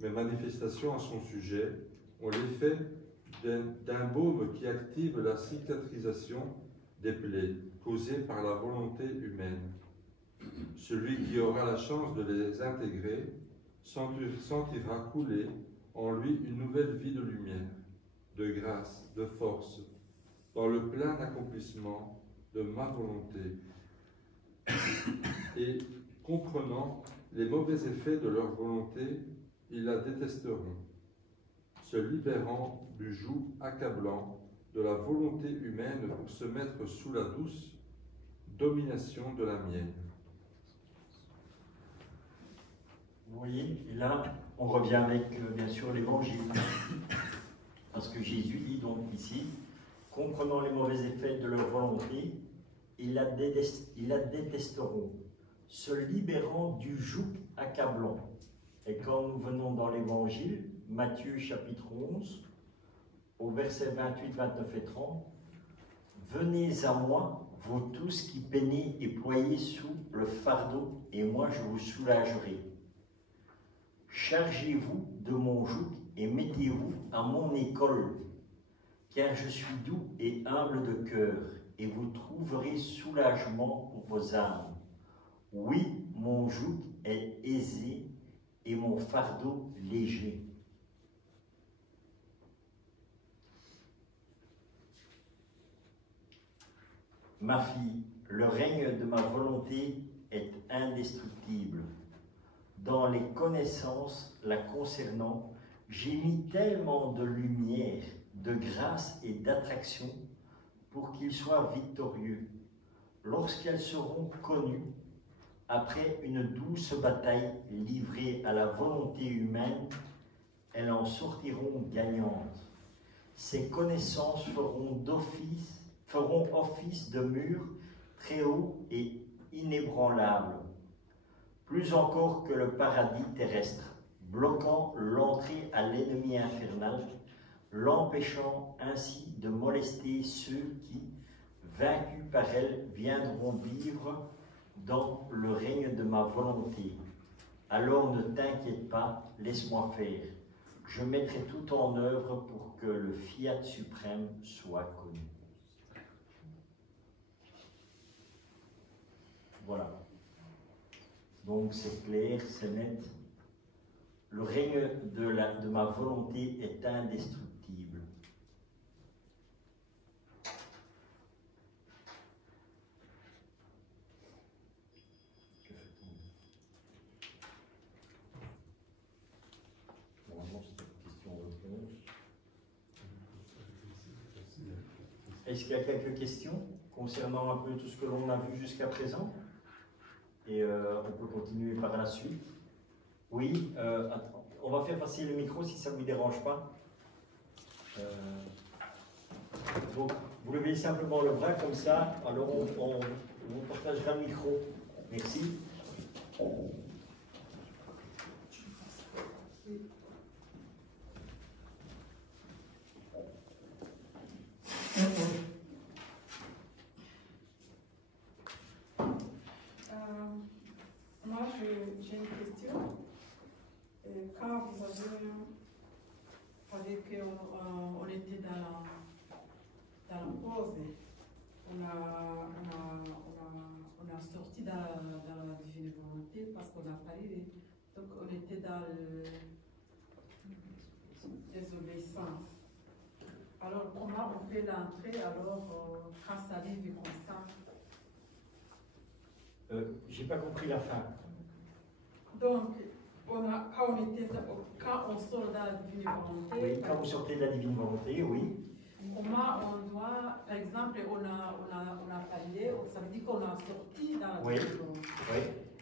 Mes manifestations à son sujet ont l'effet d'un baume qui active la cicatrisation des plaies causées par la volonté humaine. Celui qui aura la chance de les intégrer sentira couler en lui une nouvelle vie de lumière, de grâce, de force, dans le plein accomplissement de ma volonté. Et comprenant les mauvais effets de leur volonté, ils la détesteront, se libérant du joug accablant de la volonté humaine pour se mettre sous la douce domination de la mienne. Vous voyez, et là, on revient avec, bien sûr, l'évangile. Parce que Jésus dit donc ici, comprenant les mauvais effets de leur volonté, ils la détesteront, se libérant du joug accablant. Et quand nous venons dans l'évangile, Matthieu chapitre 11, au verset 28, 29 et 30, « Venez à moi, vous tous qui peinez et ployez sous le fardeau, et moi je vous soulagerai. Chargez-vous de mon joug et mettez-vous à mon école, car je suis doux et humble de cœur, et vous trouverez soulagement pour vos âmes. Oui, mon joug est aisé et mon fardeau léger. » Ma fille, le règne de ma volonté est indestructible. Dans les connaissances la concernant, j'ai mis tellement de lumière, de grâce et d'attraction pour qu'ils soient victorieux. Lorsqu'elles seront connues, après une douce bataille livrée à la volonté humaine, elles en sortiront gagnantes. Ces connaissances feront office de mur très haut et inébranlable, plus encore que le paradis terrestre, bloquant l'entrée à l'ennemi infernal, l'empêchant ainsi de molester ceux qui, vaincus par elle, viendront vivre dans le règne de ma volonté. Alors ne t'inquiète pas, laisse-moi faire. Je mettrai tout en œuvre pour que le fiat suprême soit connu. Voilà. Donc c'est clair, c'est net. Le règne de ma volonté est indestructible. Que fait-on? Normalement, c'est une question-réponse. Est-ce qu'il y a quelques questions concernant un peu tout ce que l'on a vu jusqu'à présent? Et on peut continuer par la suite. Oui, on va faire passer le micro si ça ne vous dérange pas. Donc, vous levez simplement le bras comme ça, alors on vous partagera le micro. Merci. quand vous savez qu'on était dans la pause, on a sorti dans la divine volonté parce qu'on a parlé, donc on était dans désobéissance. Alors comment on fait l'entrée alors quand ça arrive comme ça? J'ai pas compris la fin. Donc, quand on sort dans la divine volonté, Oui, quand vous sortez de la divine volonté, oui. comment on doit, par exemple, on a parlé, ça veut dire qu'on a sorti dans la Oui. divine volonté. Oui.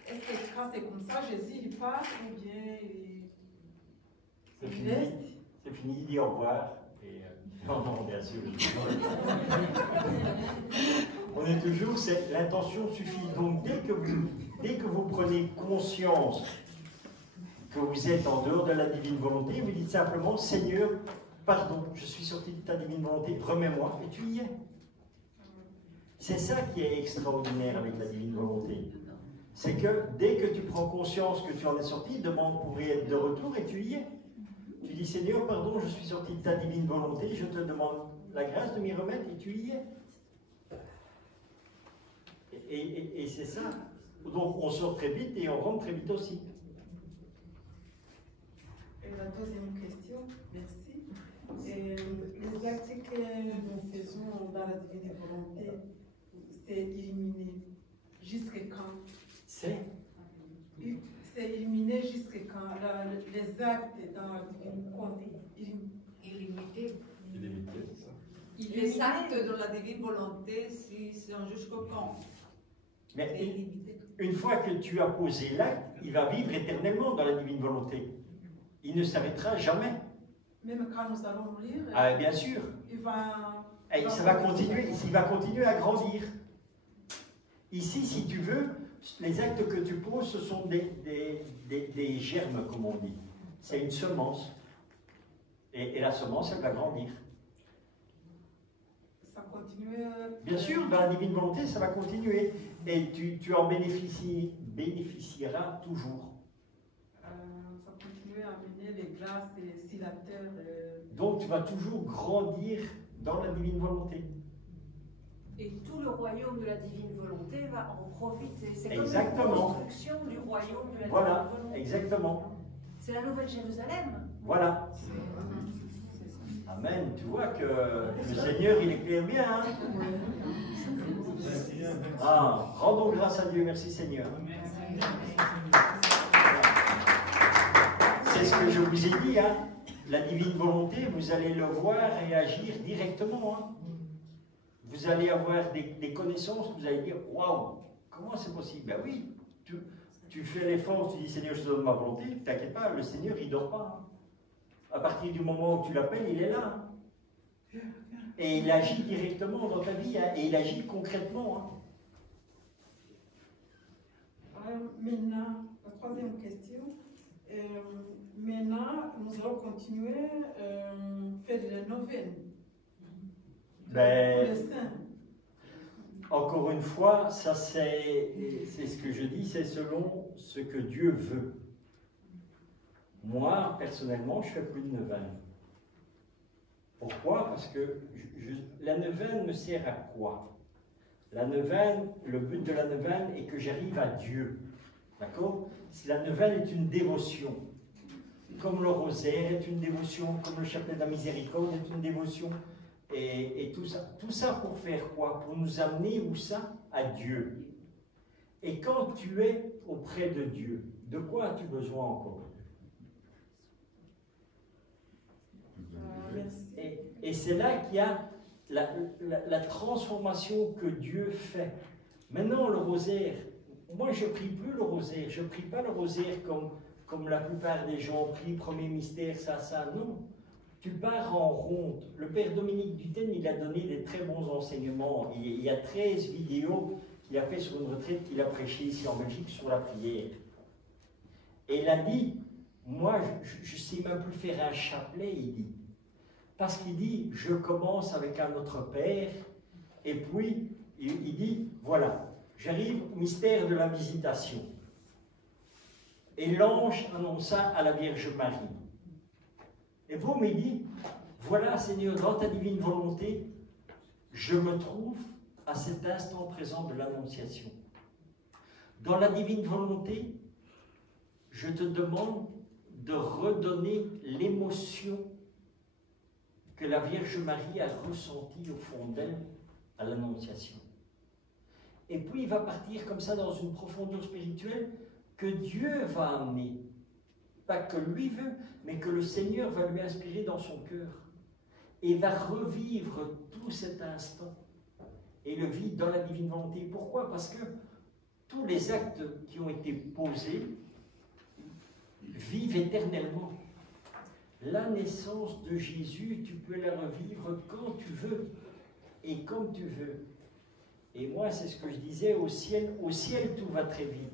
Est-ce que quand c'est comme ça, Jésus il passe ou bien C'est il fini. reste? C'est fini, il dit au revoir. Et, non, non, bien sûr. On est toujours, l'intention suffit. Donc dès que vous prenez conscience que vous êtes en dehors de la divine volonté, vous dites simplement, Seigneur, pardon, je suis sorti de ta divine volonté, remets-moi, et tu y es. C'est ça qui est extraordinaire avec la divine volonté. C'est que dès que tu prends conscience que tu en es sorti, demande pour y être de retour et tu y es. Tu dis, Seigneur, pardon, je suis sorti de ta divine volonté, je te demande la grâce de m'y remettre et tu y es. Et c'est ça. Donc on sort très vite et on rentre très vite aussi. Et la deuxième question, merci. Les actes que nous faisons dans la divine volonté, c'est éliminé. Jusqu'à quand? C'est éliminé jusqu'à quand? Les actes dans la divine volonté, Illimité. Illimité, c'est ça. Les actes de la divine volonté, si c'est jusqu'au quand? Mais C'est illimité. une fois que tu as posé l'acte, il va vivre éternellement dans la divine volonté. Il ne s'arrêtera jamais. même quand nous allons mourir, Ah, bien sûr. il va... Et ça va continuer, il va continuer à grandir. Ici, si tu veux, les actes que tu poses, ce sont des germes, comme on dit. C'est une semence. Et la semence, elle va grandir. Ça continue... Bien sûr, dans la divine volonté, ça va continuer. Et tu en bénéficieras toujours. ça continue à amener les grâces et si la terre... Donc, tu vas toujours grandir dans la divine volonté. Et tout le royaume de la divine volonté va en profiter. C'est comme Exactement. une construction du royaume de la Voilà, divine volonté. exactement. C'est la Nouvelle Jérusalem. Voilà. Amen. Tu vois que le Seigneur, il éclaire bien. Hein? Ah, rendons grâce à Dieu. Merci Seigneur. C'est ce que je vous ai dit. Hein? La divine volonté, vous allez le voir et agir directement. Hein? Vous allez avoir des connaissances, vous allez dire, waouh, comment c'est possible? Ben oui, tu fais l'effort, tu dis, Seigneur, je te donne ma volonté, ne t'inquiète pas, le Seigneur, il ne dort pas. Hein. À partir du moment où tu l'appelles, il est là. Hein. Et il agit directement dans ta vie, hein, et il agit concrètement. Hein. Maintenant, la troisième question. Maintenant, nous allons continuer à faire les neuvaines. Ben, Pour les saints. Encore une fois, ça c'est ce que je dis, c'est selon ce que Dieu veut. Moi, personnellement, je ne fais plus de neuvaine. Pourquoi? Parce que la neuvaine me sert à quoi? La neuvaine, le but de la neuvaine est que j'arrive à Dieu. D'accord? La neuvaine est une dévotion. Comme le rosaire est une dévotion, comme le chapelet de la miséricorde est une dévotion. Et tout ça pour faire quoi? Pour nous amener où ça? À Dieu. Et quand tu es auprès de Dieu, de quoi as-tu besoin encore? Merci. Et c'est là qu'il y a la transformation que Dieu fait. Maintenant, le rosaire, moi je ne prie plus le rosaire, je ne prie pas le rosaire comme la plupart des gens prient, premier mystère, ça, non. Tu pars en ronde. Le Père Dominique Duthesne, il a donné des très bons enseignements. Il y a 13 vidéos qu'il a fait sur une retraite qu'il a prêché ici en Belgique sur la prière. Et il a dit, moi, je ne sais même plus faire un chapelet, il dit. Parce qu'il dit, je commence avec un Notre Père, et puis, il dit, voilà, j'arrive au mystère de la visitation. Et l'ange annonça à la Vierge Marie. Et vous me dit, voilà Seigneur, dans ta divine volonté, je me trouve à cet instant présent de l'Annonciation. Dans la divine volonté, je te demande de redonner l'émotion que la Vierge Marie a ressentie au fond d'elle à l'Annonciation. Et puis il va partir comme ça dans une profondeur spirituelle que Dieu va amener. Pas que lui veut, mais que le Seigneur va lui inspirer dans son cœur. Et va revivre tout cet instant. Et le vit dans la divine volonté. Pourquoi? Parce que tous les actes qui ont été posés vivent éternellement. La naissance de Jésus, tu peux la revivre quand tu veux et comme tu veux. Et moi, c'est ce que je disais, au ciel, tout va très vite.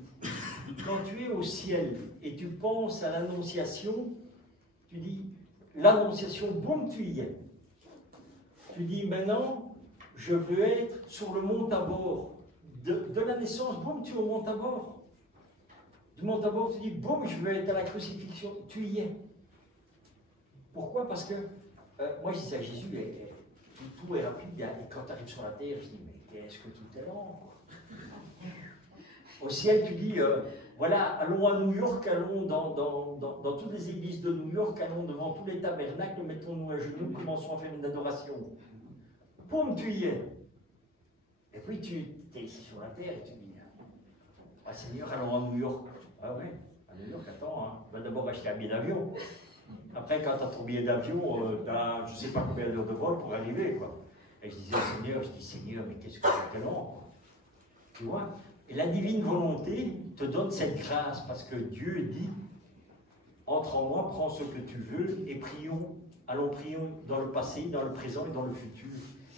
Quand tu es au ciel et tu penses à l'Annonciation, tu dis, l'Annonciation, boum, tu y es. Tu dis, maintenant, je veux être sur le mont Tabor. De la naissance, boum, tu es au mont Tabor. Du mont Tabor, tu dis, boum, je veux être à la crucifixion. Tu y es. Pourquoi? Parce que, moi, je disais à Jésus, tout est rapide, et quand tu arrives sur la terre, je dis, mais qu'est-ce que tout est lent? Au ciel, tu dis, voilà, allons à New York, allons dans toutes les églises de New York, allons devant tous les tabernacles, mettons-nous à genoux, commençons à faire une adoration. Poum, tu y es. Et puis tu es ici sur la terre et tu dis, ah Seigneur, allons à New York. Ah ouais, à New York, attends, hein, on va d'abord acheter un billet d'avion. Après, quand tu as ton billet d'avion, tu as je ne sais pas combien d'heures de vol pour arriver, quoi. Et je disais au Seigneur, Seigneur, mais qu'est-ce que c'est lent? Tu vois? Et la divine volonté te donne cette grâce parce que Dieu dit, entre en moi, prends ce que tu veux et prions. Allons prions dans le passé, dans le présent et dans le futur.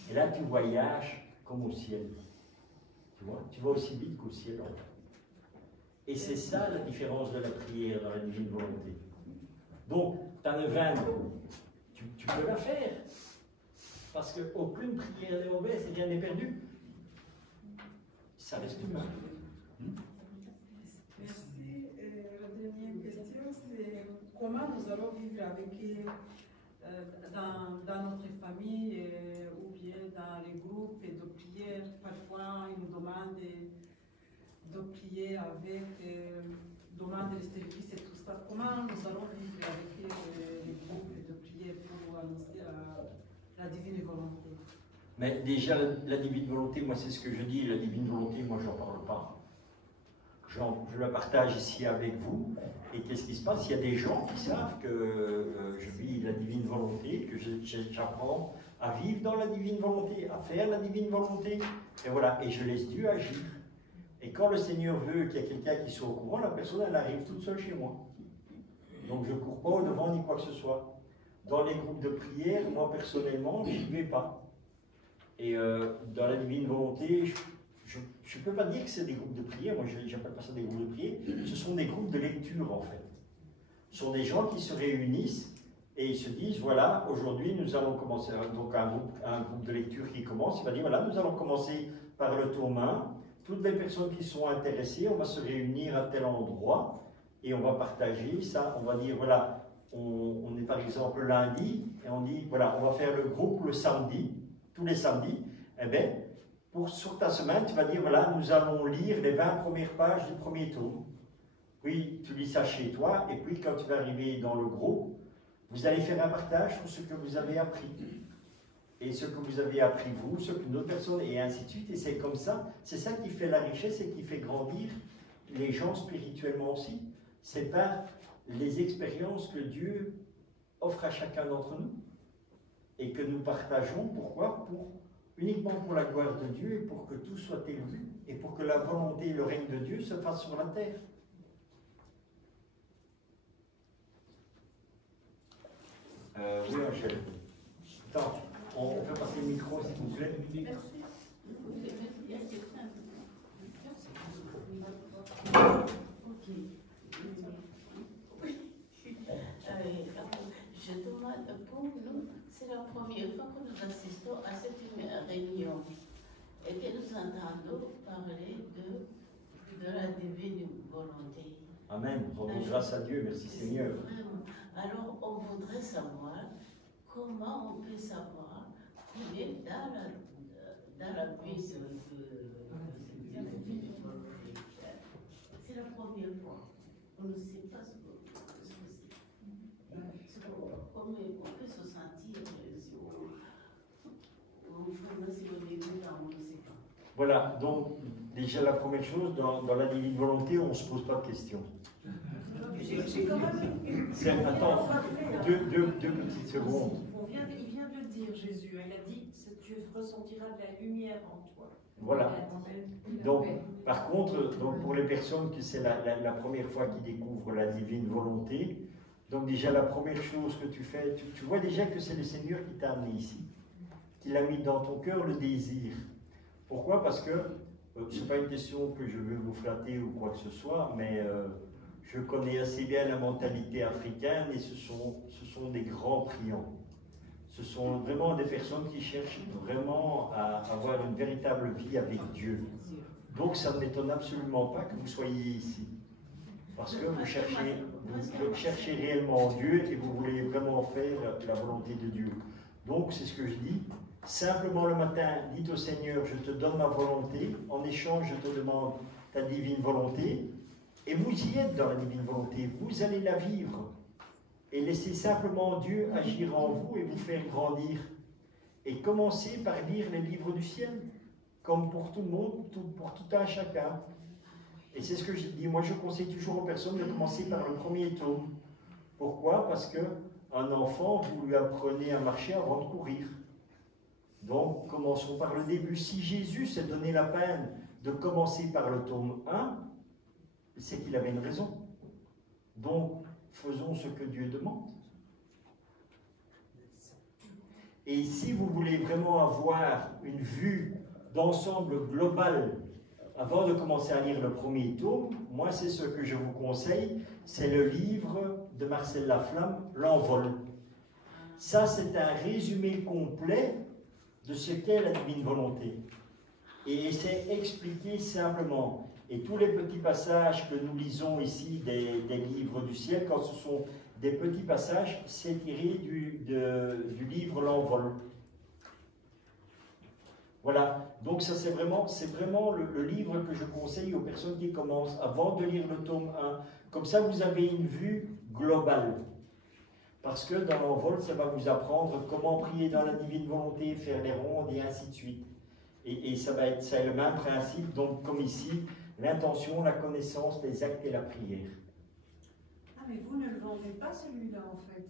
Et là, tu voyages comme au ciel. Tu vois? Tu vas aussi vite qu'au ciel, en fait. Et c'est ça la différence de la prière dans la divine volonté. Donc, ta neuvaine, tu peux la faire. Parce qu'aucune prière n'est mauvaise et rien n'est perdu. Ça reste humain. Merci. La dernière question, c'est comment nous allons vivre avec dans notre famille ou bien dans les groupes de prière. Parfois, ils nous demandent de prier avec, demandent les services et tout ça. Comment nous allons vivre avec les groupes de prière pour annoncer la divine volonté? Mais déjà, la divine volonté, moi c'est ce que je dis, la divine volonté, moi j'en parle pas. Je la partage ici avec vous. Et qu'est-ce qui se passe? Il y a des gens qui savent que je vis la divine volonté, que j'apprends à vivre dans la divine volonté, à faire la divine volonté. Et voilà, et je laisse Dieu agir. Et quand le Seigneur veut qu'il y ait quelqu'un qui soit au courant, la personne, elle arrive toute seule chez moi. Donc je ne cours pas au devant ni quoi que ce soit. Dans les groupes de prière, moi personnellement, je n'y vais pas. Et dans la divine volonté, je ne peux pas dire que c'est des groupes de prière, moi je n'appelle pas ça des groupes de prière, ce sont des groupes de lecture en fait. Ce sont des gens qui se réunissent et ils se disent, voilà, aujourd'hui nous allons commencer, donc un groupe de lecture qui commence, il va dire, voilà, nous allons commencer par le tome 1, toutes les personnes qui sont intéressées, on va se réunir à tel endroit et on va partager ça, on va dire, voilà, on est par exemple lundi et on dit, voilà, on va faire le groupe le samedi, tous les samedis, eh bien, sur ta semaine, tu vas dire, voilà, nous allons lire les 20 premières pages du premier tome. Puis, tu lis ça chez toi, et puis quand tu vas arriver dans le groupe, vous allez faire un partage sur ce que vous avez appris. Et ce que vous avez appris vous, ce qu'une autre personne, et ainsi de suite. Et c'est comme ça, c'est ça qui fait la richesse et qui fait grandir les gens spirituellement aussi. C'est par les expériences que Dieu offre à chacun d'entre nous. Et que nous partageons, pourquoi? Uniquement pour la gloire de Dieu et pour que tout soit élevé et pour que la volonté et le règne de Dieu se fassent sur la terre. Oui, Angèle. Attends, on fait passer le micro, s'il vous plaît. Merci. Je demande pour nous, c'est la première fois que nous assistons à cette réunion et que nous entendons parler de la divine volonté. Amen. Rendons grâce à Dieu. Merci Seigneur. Vraiment. Alors, on voudrait savoir comment on peut savoir qu'on est dans la paix. C'est la première fois. On ne sait pas ce que c'est. Comment on peut se sentir si on vraiment si on est dedans, on ne sait pas. Voilà, donc déjà la première chose, dans la divine volonté, on ne se pose pas de questions. J'ai quand même Attends, deux petites secondes. il vient de le dire, Jésus. Il a dit que tu ressentiras de la lumière en toi. Voilà. Donc, par contre, donc pour les personnes que c'est la première fois qu'ils découvrent la divine volonté, donc déjà la première chose que tu fais, tu vois déjà que c'est le Seigneur qui t'a amené ici, qu'il a mis dans ton cœur le désir. Pourquoi? Parce que ce n'est pas une question que je veux vous flatter ou quoi que ce soit, mais je connais assez bien la mentalité africaine et ce sont des grands priants. Ce sont vraiment des personnes qui cherchent vraiment à avoir une véritable vie avec Dieu. Donc ça ne m'étonne absolument pas que vous soyez ici. Parce que vous cherchez réellement Dieu et vous voulez vraiment faire la volonté de Dieu. Donc c'est ce que je dis. Simplement le matin, dites au Seigneur, je te donne ma volonté. En échange, je te demande ta divine volonté. Et vous y êtes dans la divine volonté. Vous allez la vivre. Et laissez simplement Dieu agir en vous et vous faire grandir. Et commencez par lire les livres du ciel, comme pour tout le monde, pour tout un chacun. Et c'est ce que je dis. Moi, je conseille toujours aux personnes de commencer par le premier tome. Pourquoi? Parce qu'un enfant, vous lui apprenez à marcher avant de courir. Donc, commençons par le début. Si Jésus s'est donné la peine de commencer par le tome 1, c'est qu'il avait une raison. Donc, faisons ce que Dieu demande. Et si vous voulez vraiment avoir une vue d'ensemble globale, avant de commencer à lire le premier tome, moi c'est ce que je vous conseille, c'est le livre de Marcel Laflamme, L'Envol. Ça c'est un résumé complet de ce qu'est la divine volonté. Et c'est expliqué simplement. Et tous les petits passages que nous lisons ici des livres du ciel, quand ce sont des petits passages, c'est tiré du livre L'Envol. Voilà, donc ça c'est vraiment le livre que je conseille aux personnes qui commencent avant de lire le tome 1. Comme ça vous avez une vue globale. Parce que dans L'Envol, ça va vous apprendre comment prier dans la divine volonté, faire les rondes et ainsi de suite. Et ça c'est le même principe, donc comme ici, l'intention, la connaissance, les actes et la prière. Ah, mais vous ne le vendez pas celui-là en fait?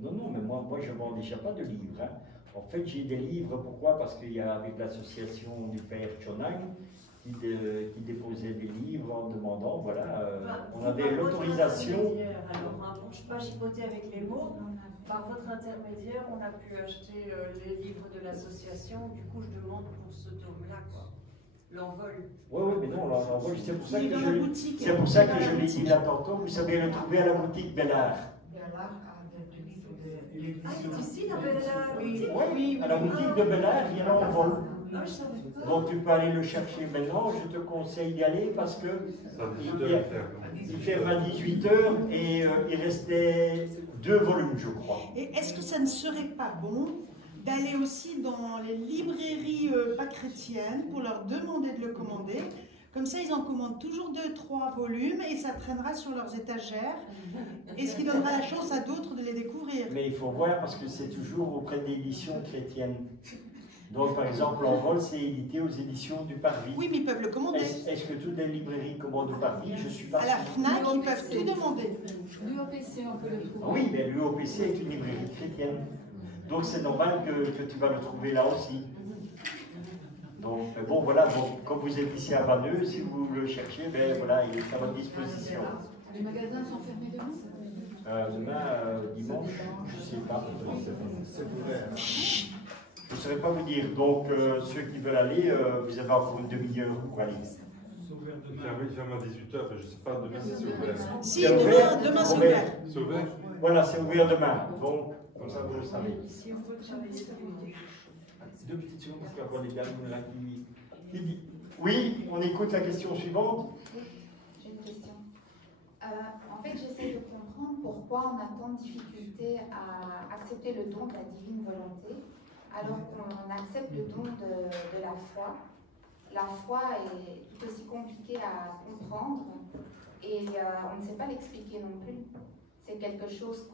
Non, mais moi je ne vends déjà pas de livres. Hein. En fait, j'ai des livres, pourquoi? Parce qu'il y a avec l'association du Père Chonang qui déposait des livres en demandant, voilà, on avait l'autorisation. Alors, hein, pour ne pas chipoter avec les mots, par votre intermédiaire, on a pu acheter les livres de l'association. Du coup, je demande pour ce tome-là, quoi. L'Envol. Oui, mais non, L'Envol, c'est pour ça que je l'ai dit là tantôt. Vous savez le trouver à la boutique Bellard. Ah, c'est ici, dans la boutique? Oui, à la boutique de Bellard, il y a L'Envol. Donc tu peux aller le chercher maintenant. Je te conseille d'y aller parce que il ferme à 18 h et il restait 2 volumes, je crois. Et est-ce que ça ne serait pas bon d'aller aussi dans les librairies pas chrétiennes pour leur demander de le commander? Comme ça, ils en commandent toujours 2-3 volumes et ça traînera sur leurs étagères. Et ce qui donnera la chance à d'autres de les découvrir. Mais il faut voir parce que c'est toujours auprès d'éditions chrétiennes. Donc, par exemple, L'Envol, c'est édité aux éditions du Parvis. Oui, mais ils peuvent le commander. Est-ce que toutes les librairies commandent au Parvis? Je suis pas sûr. À la FNAC, ils peuvent tout demander. L'UOPC, on peut le trouver. Oui, mais l'UOPC est une librairie chrétienne. Donc, c'est normal que tu vas le trouver là aussi. Donc, bon, voilà, comme vous êtes ici à Vanneux, si vous le cherchez, ben voilà, il est à votre disposition. Les magasins sont fermés demain? Demain, dimanche, je ne sais pas. Je ne saurais pas vous dire. Donc, ceux qui veulent aller, vous avez encore une demi-heure pour aller. Il ferme à 18 h, je ne sais pas demain si c'est ouvert. Si, demain c'est ouvert. C'est ouvert? Voilà, c'est ouvert demain. Donc, comme ça, vous le savez. Deux petites secondes, parce qu'il y a des dames là qui dit. Oui, on écoute la question suivante. J'ai une question. En fait, j'essaie de comprendre pourquoi on a tant de difficultés à accepter le don de la divine volonté, alors qu'on accepte le don de la foi. La foi est tout aussi compliquée à comprendre et on ne sait pas l'expliquer non plus. C'est quelque chose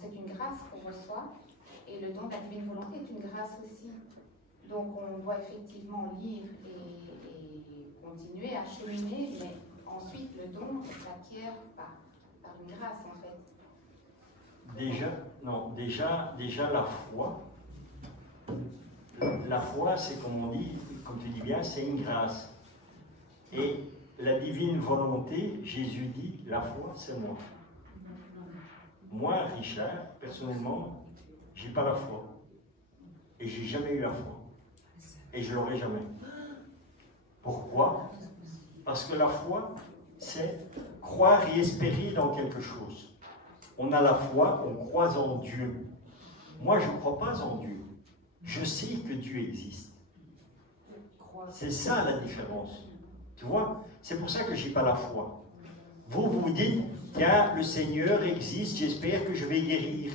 c'est une grâce qu'on reçoit et le don de la divine volonté est une grâce aussi. Donc on doit effectivement lire et continuer à cheminer, mais ensuite le don s'acquiert par une grâce en fait. Déjà la foi c'est comme on dit, comme tu dis bien, c'est une grâce. Et la divine volonté, Jésus dit, la foi c'est moi. Moi, Richard, personnellement, j'ai pas la foi. Et j'ai jamais eu la foi. Et je l'aurai jamais. Pourquoi? Parce que la foi, c'est croire et espérer dans quelque chose. On a la foi, on croit en Dieu. Moi, je ne crois pas en Dieu. Je sais que Dieu existe. C'est ça la différence. Tu vois? C'est pour ça que je n'ai pas la foi. Vous vous dites, tiens, le Seigneur existe, j'espère que je vais guérir.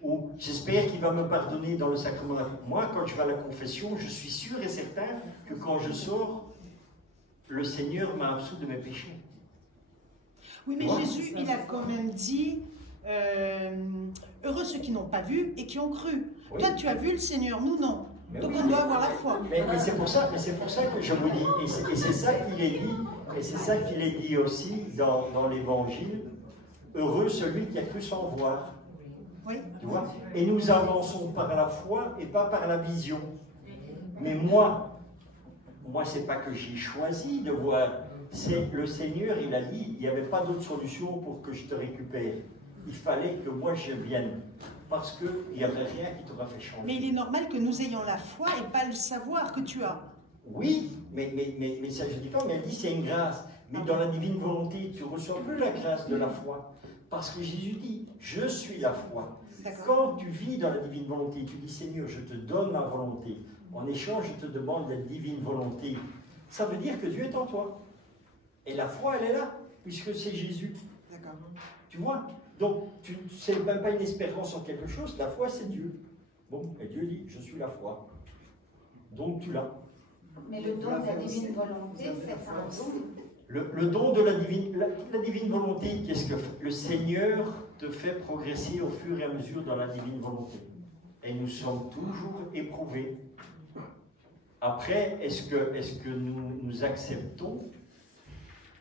Ou j'espère qu'il va me pardonner dans le sacrement. Moi, quand je vais à la confession, je suis sûr et certain que quand je sors, le Seigneur m'a absous de mes péchés. Oui, mais Jésus, il a quand même dit heureux ceux qui n'ont pas vu et qui ont cru. Oui. Toi, tu as vu le Seigneur, nous non. Mais donc oui, on doit avoir la foi. Mais c'est pour ça que je vous dis, et c'est ça qu'il est dit, et c'est ça qu'il est dit aussi dans l'Évangile, heureux celui qui a cru sans voir. Oui. Tu vois? Et nous avançons par la foi et pas par la vision. Mais moi c'est pas que j'ai choisi de voir. C'est le Seigneur, il a dit, il n'y avait pas d'autre solution pour que je te récupère. Il fallait que moi je vienne. Parce qu'il n'y avait rien qui t'aura fait changer. Mais il est normal que nous ayons la foi et pas le savoir que tu as. Oui, mais ça je dis pas, mais elle dit c'est une grâce. Mais dans la divine volonté, tu ne reçois plus la grâce de la foi. Parce que Jésus dit, je suis la foi. Quand tu vis dans la divine volonté, tu dis, Seigneur, je te donne ma volonté. En échange, je te demande la divine volonté. Ça veut dire que Dieu est en toi. Et la foi, elle est là, puisque c'est Jésus. D'accord. Tu vois? Donc, ce n'est même pas une espérance en quelque chose, la foi, c'est Dieu. Bon, et Dieu dit, je suis la foi. Donc, tu l'as. Mais le don de la divine volonté, c'est un don. Le don de la divine volonté, qu'est-ce que le Seigneur te fait progresser au fur et à mesure dans la divine volonté. Et nous sommes toujours éprouvés. Après, est-ce que nous acceptons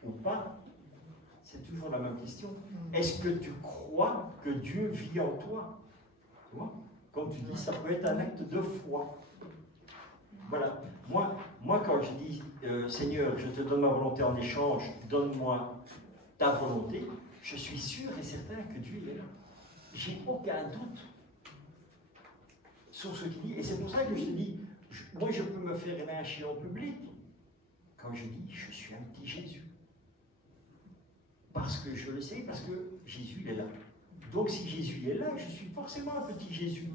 ou pas? C'est toujours la même question. Est-ce que tu crois que Dieu vit en toi? Tu vois? Comme tu dis, ça peut être un acte de foi. Voilà. Moi, quand je dis, Seigneur, je te donne ma volonté en échange, donne-moi ta volonté, je suis sûr et certain que Dieu est là. J'ai aucun doute sur ce qu'il dit. Et c'est pour ça que je te dis, moi, je peux me faire lyncher en public quand je dis, je suis un petit Jésus. Parce que je le sais, parce que Jésus est là. Donc, si Jésus est là, je suis forcément un petit Jésus.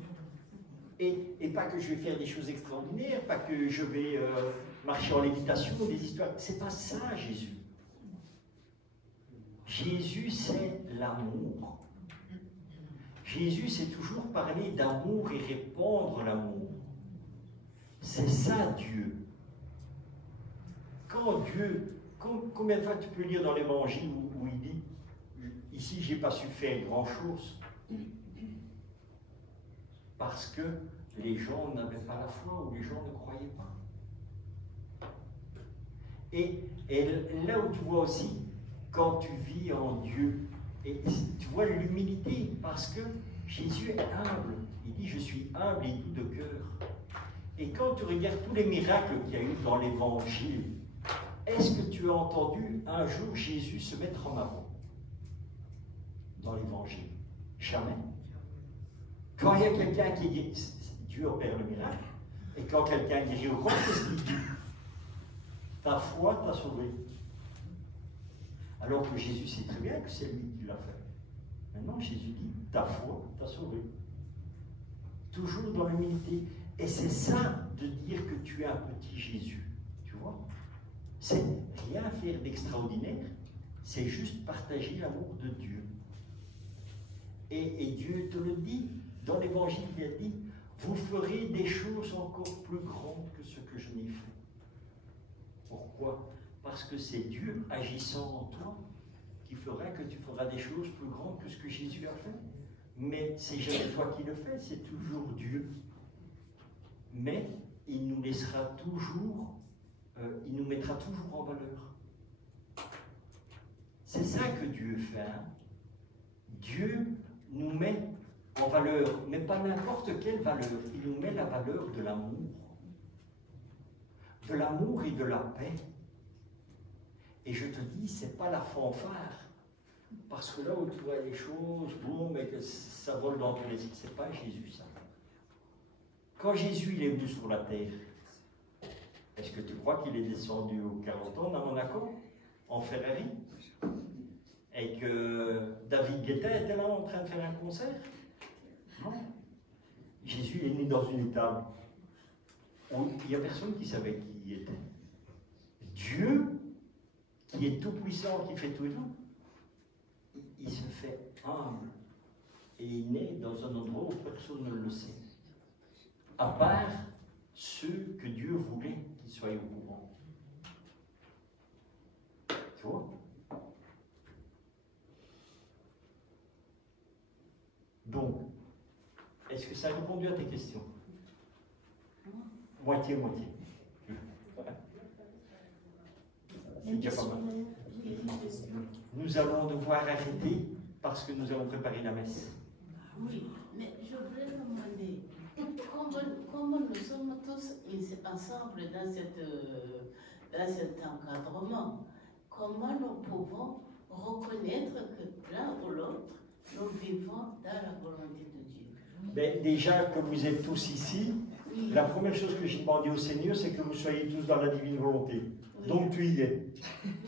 Et pas que je vais faire des choses extraordinaires, pas que je vais marcher en lévitation, des histoires. C'est pas ça, Jésus. Jésus, c'est l'amour. Jésus, c'est toujours parler d'amour et répandre l'amour. C'est ça, Dieu. Quand Dieu, combien de fois tu peux lire dans l'Évangile où il dit, ici, j'ai pas su faire grand-chose. Parce que les gens n'avaient pas la foi ou les gens ne croyaient pas. Et là où tu vois aussi, quand tu vis en Dieu, et tu vois l'humilité, parce que Jésus est humble. Il dit, je suis humble et doux de cœur. Et quand tu regardes tous les miracles qu'il y a eu dans l'Évangile, est-ce que tu as entendu un jour Jésus se mettre en avant dans l'Évangile? Jamais. Quand il y a quelqu'un qui dit, Dieu opère le miracle, et quand quelqu'un guérit au corps, qu'est-ce qu'il dit? Ta foi t'a sauvé. Alors que Jésus sait très bien que c'est lui qui l'a fait. Maintenant, Jésus dit, ta foi t'a sauvé. Toujours dans l'humilité. Et c'est ça de dire que tu es un petit Jésus. Tu vois? C'est rien faire d'extraordinaire. c'est juste partager l'amour de Dieu. Et Dieu te le dit, dans l'Évangile, il a dit, vous ferez des choses encore plus grandes que ce que je n'ai fait. Pourquoi? Parce que c'est Dieu agissant en toi qui fera que tu feras des choses plus grandes que ce que Jésus a fait. Mais c'est jamais toi qui le fais, c'est toujours Dieu. Mais il nous laissera toujours, il nous mettra toujours en valeur. C'est ça que Dieu fait. Hein? Dieu nous met en valeur, mais pas n'importe quelle valeur. Il nous met la valeur de l'amour. De l'amour et de la paix. Et je te dis, c'est pas la fanfare. Parce que là où tu vois les choses, boum, et que ça vole dans tous les sens, c'est pas Jésus ça. Quand Jésus il est venu sur la terre, est-ce que tu crois qu'il est descendu aux 40 ans à Monaco, en Ferrari, et que David Guetta était là en train de faire un concert? Non. Jésus est né dans une étable où il n'y a personne qui savait qui il était. Dieu, qui est tout puissant, qui fait tout et tout, il se fait humble et il naît dans un endroit où personne ne le sait, à part ceux que Dieu voulait qu'ils soient au courant. Tu vois? Donc, est-ce que ça a répondu à tes questions? Moitié-moitié. C'est déjà pas mal. Nous allons devoir arrêter parce que nous allons préparer la messe. Oui, mais je voudrais demander, comment nous sommes tous ensemble dans cet encadrement, comment nous pouvons reconnaître que l'un ou l'autre, nous vivons dans la volonté de Dieu? Ben, déjà que vous êtes tous ici, oui. La première chose que j'ai demandé au Seigneur, c'est que vous soyez tous dans la divine volonté. Oui. Donc tu y es.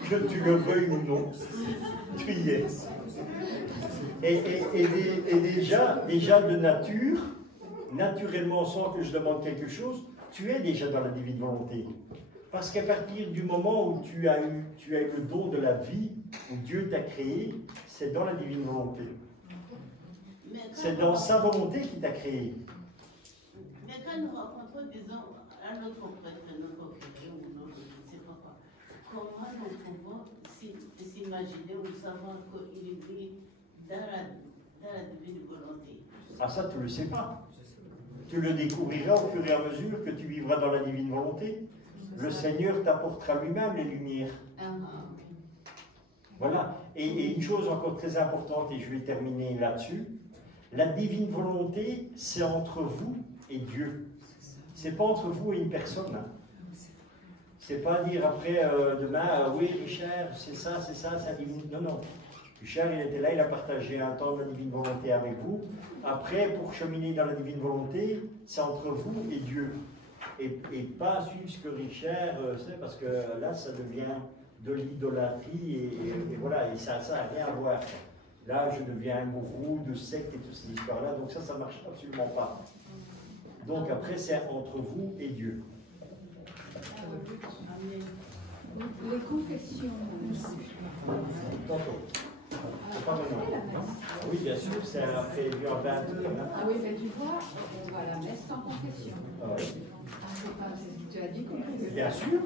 Que tu le veuilles ou non, tu y es. Et déjà de nature, naturellement, sans que je demande quelque chose, tu es déjà dans la divine volonté. Parce qu'à partir du moment où tu as eu le don de la vie, où Dieu t'a créé, c'est dans la divine volonté. C'est dans sa volonté qu'il t'a créé. Mais quand nous rencontrons, disons, un autre prêtre, notre curé ou notre, je ne sais pas quoi, comment nous pouvons s'imaginer ou savoir qu'il vit dans la divine volonté? Ah ça, tu ne le sais pas. Tu le découvriras au fur et à mesure que tu vivras dans la divine volonté. Le Seigneur t'apportera lui-même les lumières. Voilà. Et une chose encore très importante, et je vais terminer là-dessus, la divine volonté, c'est entre vous et Dieu. C'est pas entre vous et une personne. C'est pas dire après, demain, oui Richard, c'est ça, c'est la divine... Non, non. Richard, il était là, il a partagé un temps de la divine volonté avec vous. Après, pour cheminer dans la divine volonté, c'est entre vous et Dieu. Et pas suivre ce que Richard sait, parce que là, ça devient de l'idolâtrie, et voilà, et ça n'a rien à voir. Là, je deviens un gourou de secte et toutes ces histoires-là, donc ça ne marche absolument pas. Donc après, c'est entre vous et Dieu. Les confessions. Tantôt. C'est pas maintenant. Oui, bien sûr, c'est après 20 heures. Ah oui, mais tu vois, on va à la messe sans confession. Ah oui. Tu as dit confession. Bien sûr.